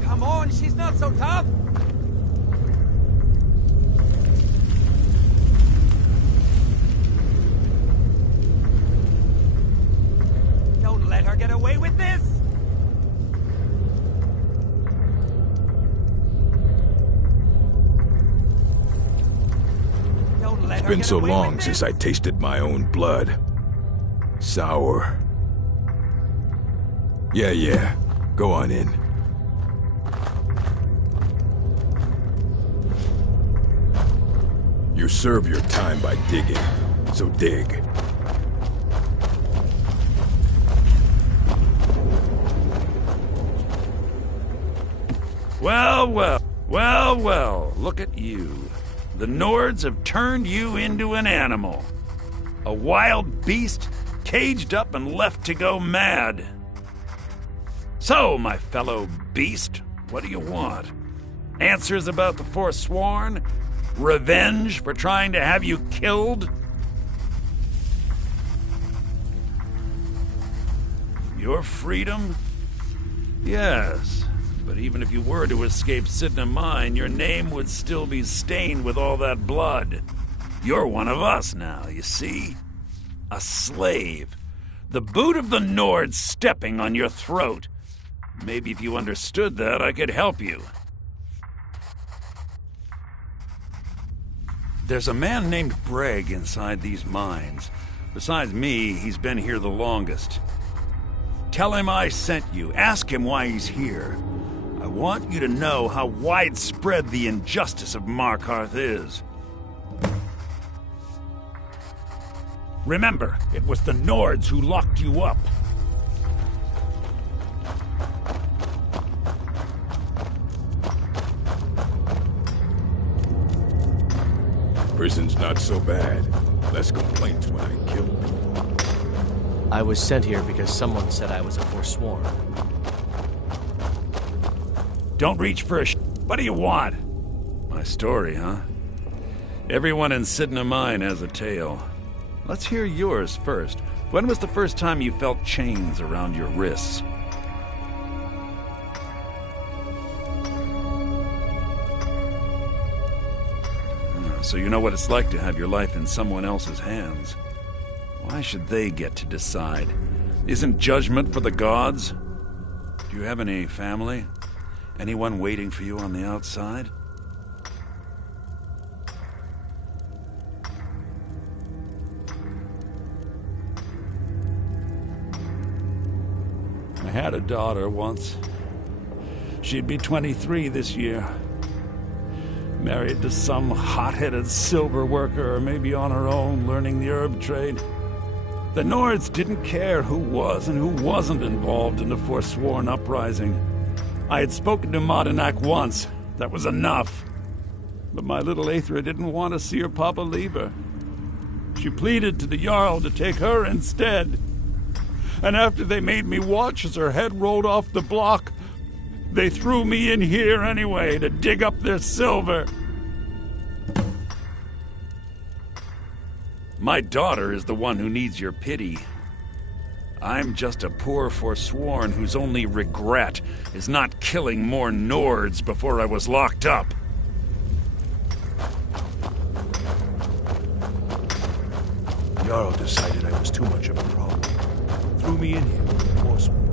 Come on, she's not so tough! Don't let her get away with this! been so long since I tasted my own blood. Sour. Yeah. Go on in. You serve your time by digging, so dig. Well, look at you. The Nords have turned you into an animal. A wild beast, caged up and left to go mad. So, my fellow beast, what do you want? Answers about the Forsworn? Revenge for trying to have you killed? Your freedom? Yes. But even if you were to escape Sidna Mine, your name would still be stained with all that blood. You're one of us now, you see? A slave. The boot of the Nord stepping on your throat. Maybe if you understood that, I could help you. There's a man named Breg inside these mines. Besides me, he's been here the longest. Tell him I sent you. Ask him why he's here. I want you to know how widespread the injustice of Markarth is. Remember, it was the Nords who locked you up. Prison's not so bad. Less complaints when I kill people. I was sent here because someone said I was a Forsworn. Don't reach for a What do you want? My story, huh? Everyone in Sidna Mine has a tale. Let's hear yours first. When was the first time you felt chains around your wrists? So you know what it's like to have your life in someone else's hands. Why should they get to decide? Isn't judgment for the gods? Do you have any family? Anyone waiting for you on the outside? I had a daughter once. She'd be 23 this year. Married to some hot-headed silver worker, or maybe on her own, learning the herb trade. The Nords didn't care who was and who wasn't involved in the Forsworn uprising. I had spoken to Madanak once. That was enough. But my little Aethra didn't want to see her papa leave her. She pleaded to the Jarl to take her instead. And after they made me watch as her head rolled off the block, they threw me in here anyway to dig up their silver. My daughter is the one who needs your pity. I'm just a poor Forsworn whose only regret is not killing more Nords before I was locked up. Jarl decided I was too much of a problem. Threw me in here with the Forsworn.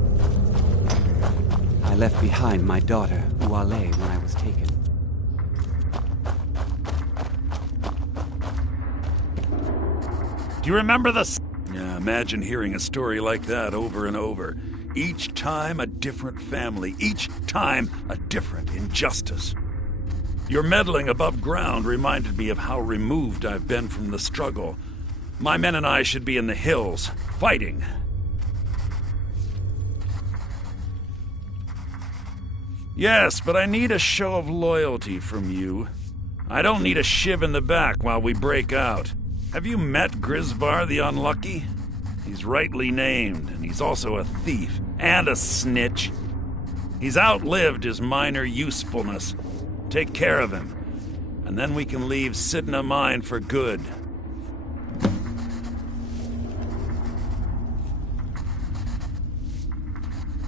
I left behind my daughter, Uale, when I was taken. Do you remember the... Yeah, imagine hearing a story like that over and over. Each time a different family. Each time a different injustice. Your meddling above ground reminded me of how removed I've been from the struggle. My men and I should be in the hills, fighting. Yes, but I need a show of loyalty from you. I don't need a shiv in the back while we break out. Have you met Grisvar the Unlucky? He's rightly named, and he's also a thief and a snitch. He's outlived his minor usefulness. Take care of him, and then we can leave Sidna Mine for good.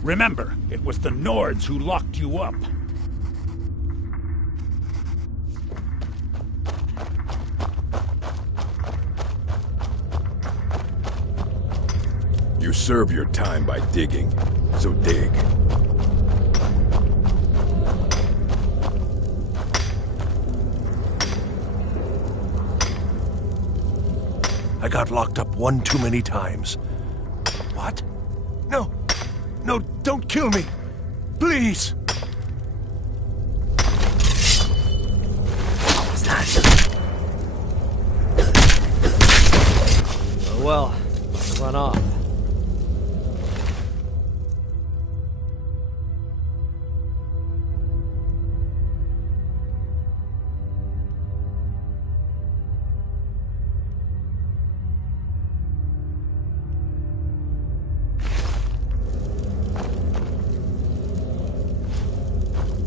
Remember, it was the Nords who locked you up. You serve your time by digging, so dig. got locked up one too many times. What? No! No, don't kill me! Please! What was that? Oh well, let's run off.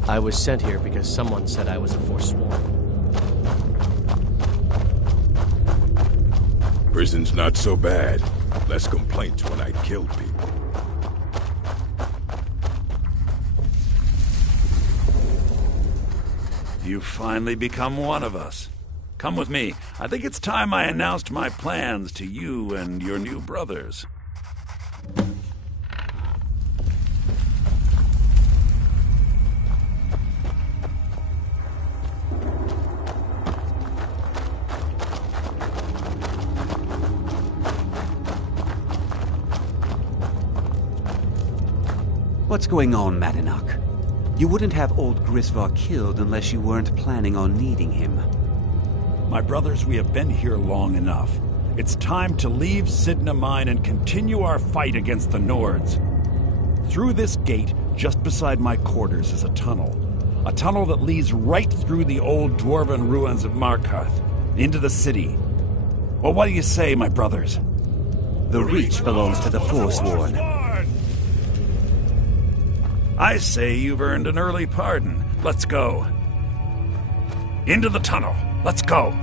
I was sent here because someone said I was a Forsworn. Prison's not so bad. Less complaints when I killed people. You've finally become one of us. Come with me. I think it's time I announced my plans to you and your new brothers. What's going on, Madanach? You wouldn't have old Grisvar killed unless you weren't planning on needing him. My brothers, we have been here long enough. It's time to leave Sidna Mine and continue our fight against the Nords. Through this gate, just beside my quarters, is a tunnel. A tunnel that leads right through the old dwarven ruins of Markarth, into the city. Well, what do you say, my brothers? The Reach belongs to the Forsworn. I say you've earned an early pardon. Let's go. Into the tunnel. Let's go.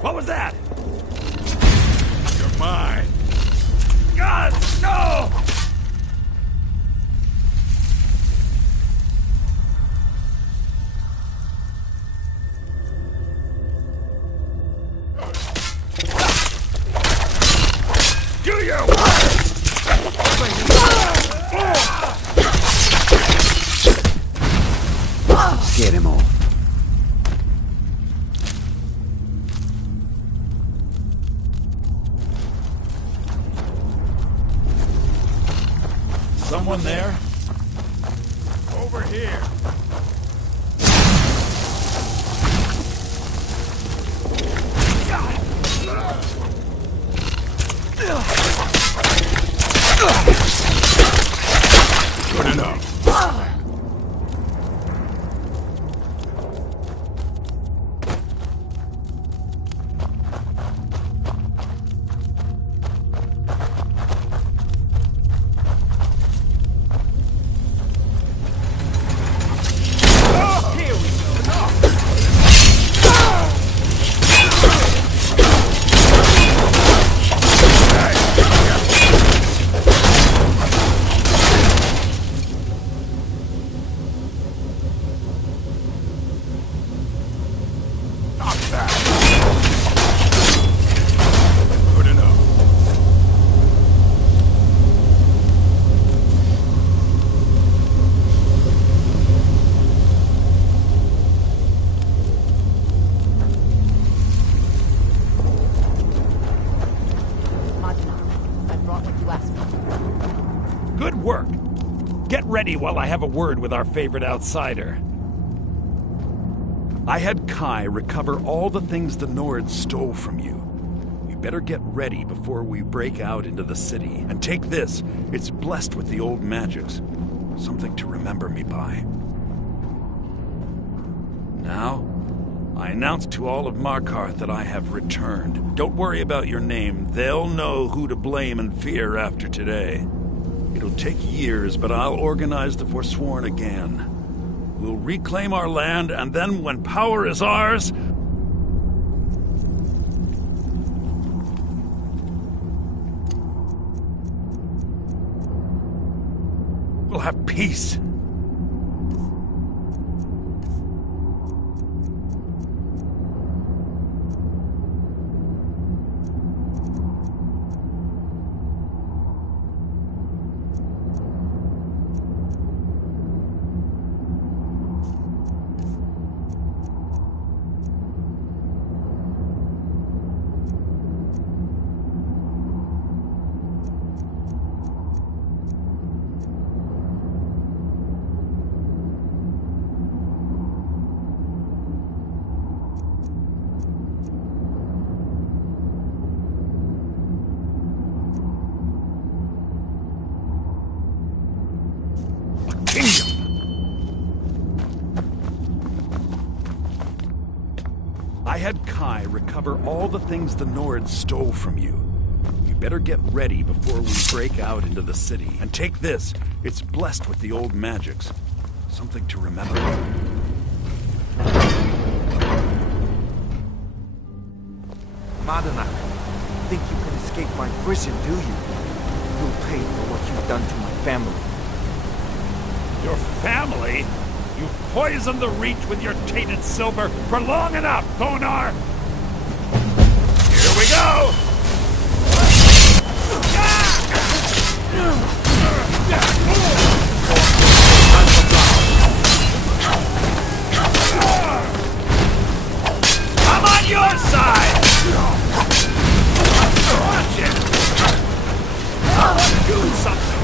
What was that? You're mine. God, no! Do your worst! Get him off. Someone there? Over here. Good enough. Good work. Get ready while I have a word with our favorite outsider. I had Kai recover all the things the Nords stole from you. You better get ready before we break out into the city. And take this. It's blessed with the old magics. Something to remember me by. Now, I announce to all of Markarth that I have returned. Don't worry about your name. They'll know who to blame and fear after today. It'll take years, but I'll organize the Forsworn again. We'll reclaim our land, and then when power is ours, we'll have peace. I had Kai recover all the things the Nords stole from you. You better get ready before we break out into the city. And take this. It's blessed with the old magics. Something to remember. Madanak, think you can escape my prison, do you? You'll pay for what you've done to my family. Your family? You poisoned the Reach with your tainted silver for long enough, Thonar! Here we go! I'm on your side! Watch it! Do something!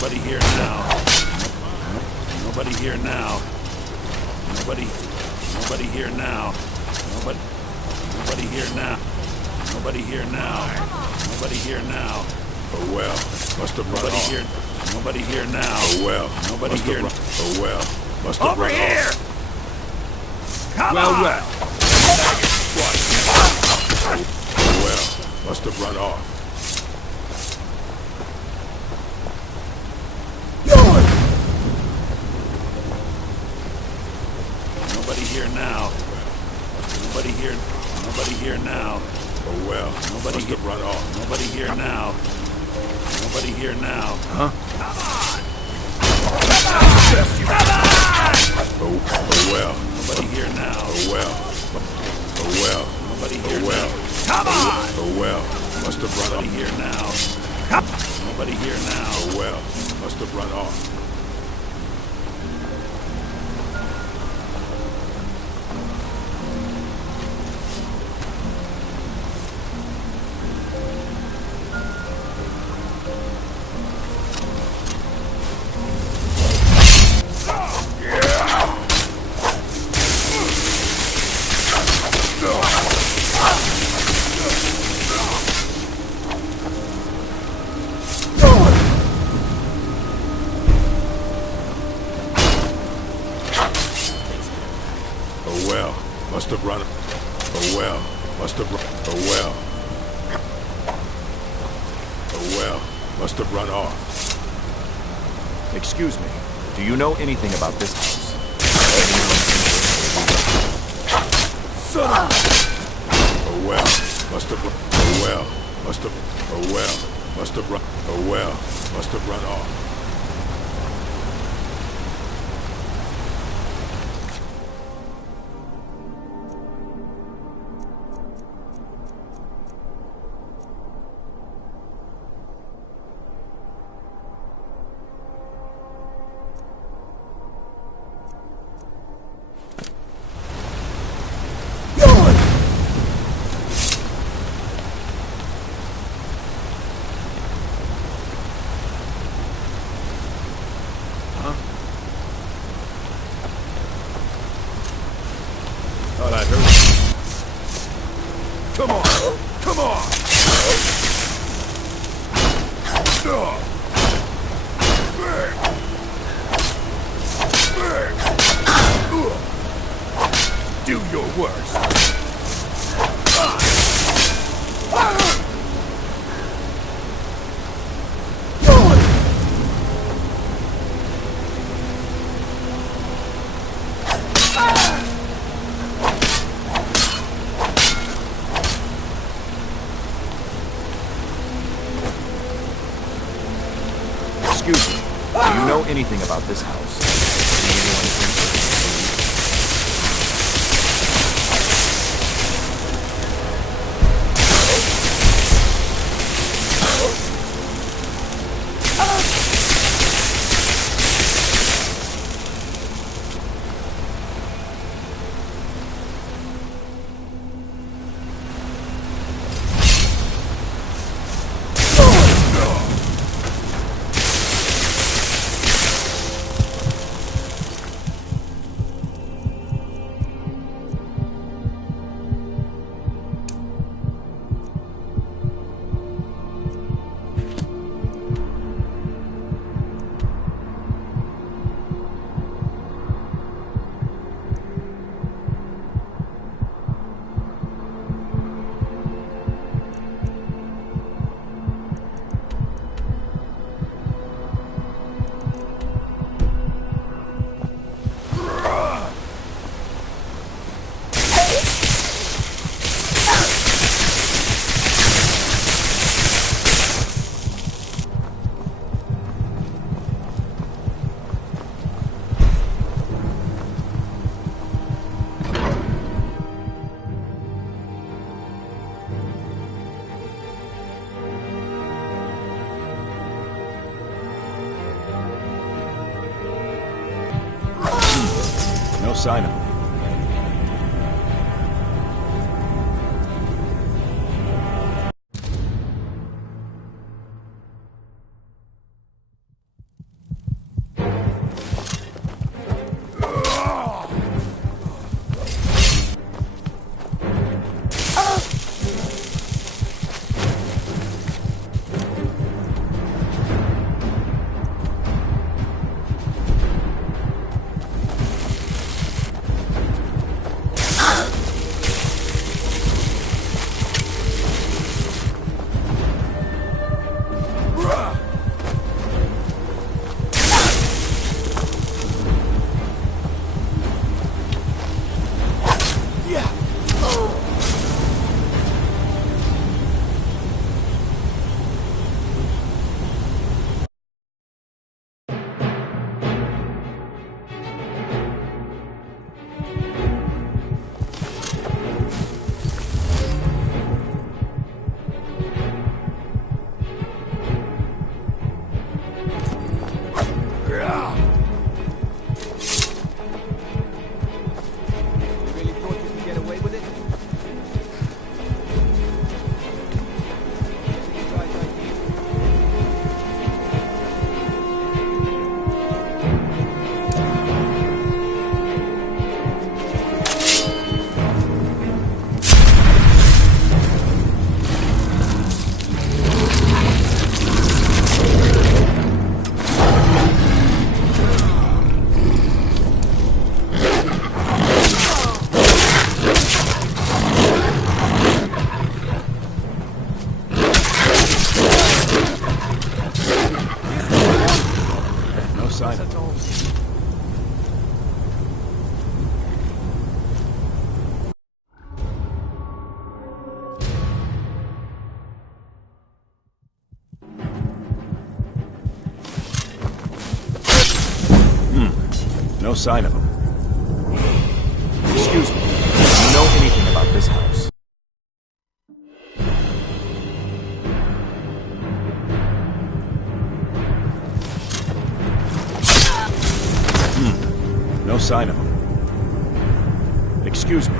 Nobody here now. Nobody here now. Nobody here now. Nobody here now. Nobody here now. Nobody here now. Oh well, must have run off. Here. Nobody here now. Oh well, nobody here. Oh well, must have Over run here! off. Come well, on! well. Oh well, must have run off. Nobody here now. Nobody here. Nobody here now. Oh well, nobody must have run off. Nobody here now. Nobody here now. Huh? Come on! Oh well. Nobody here now. Oh well. Oh well. Nobody here well. now. Come on! Oh well. Must have run Nobody off. here now. Come. Nobody here now. Oh well. Must have run off. Oh well, must have run. Oh well, must have run. Oh well. Oh well, must have run off. Excuse me, do you know anything about this house? Son of... Oh well, must have run. Oh well, must have... Oh well, must have run. Oh well, must have run off. Thought I heard. Come on! Come on! Do your worst. Excuse me, do you know anything about this house? See anyone interested? No sign of him. No sign of him. Excuse me. Do you know anything about this house? No sign of him. Excuse me.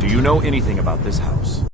Do you know anything about this house?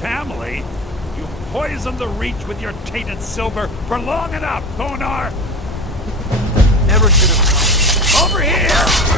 Family? You poisoned the Reach with your tainted silver for long enough, Thonar! Never should have come. Over here!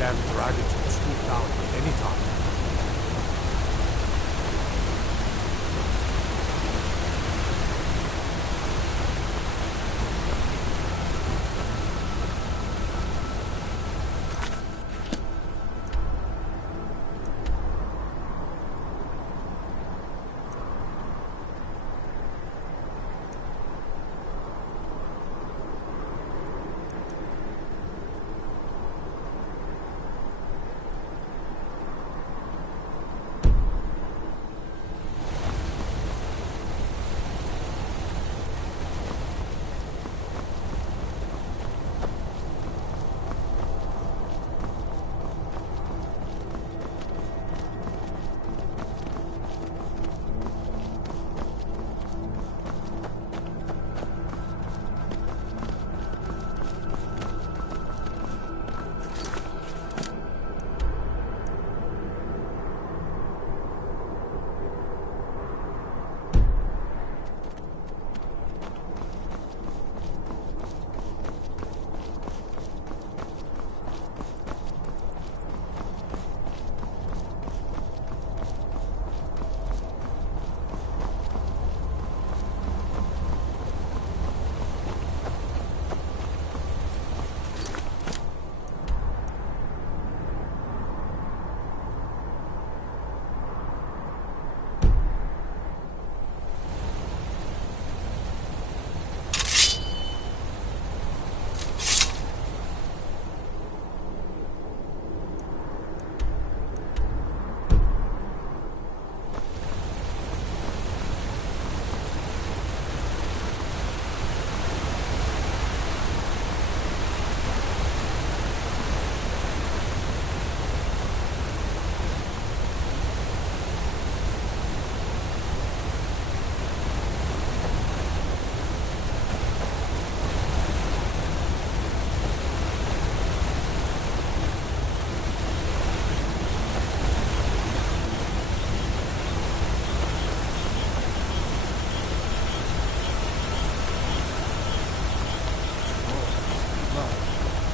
Damn dragons will swoop down at any time.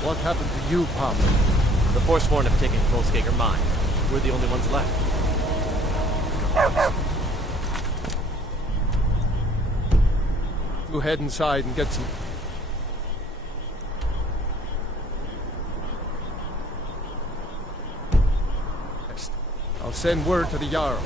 What happened to you, Pop? The Forsworn have taken Volskager Mine. We're the only ones left. You head inside and get some... Next, I'll send word to the Jarl.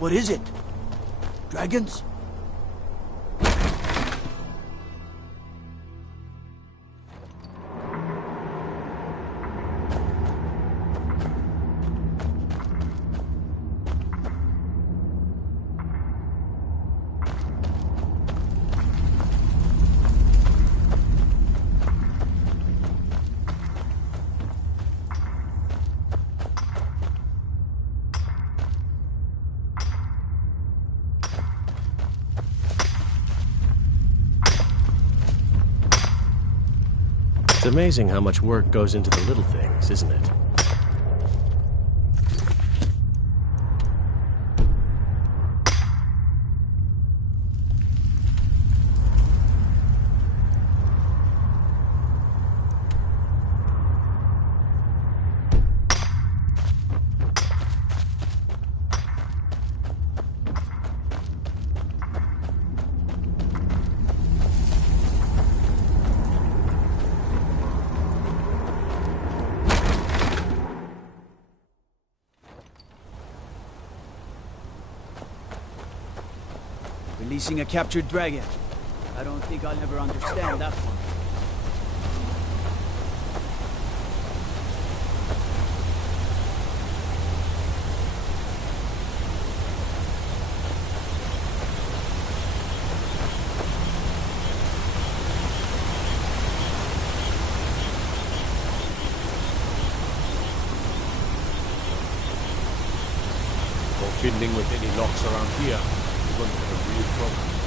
What is it? Dragons? It's amazing how much work goes into the little things, isn't it? Releasing a captured dragon. I don't think I'll ever understand that one. Fiddling with any locks around here, you're going to have a real problem.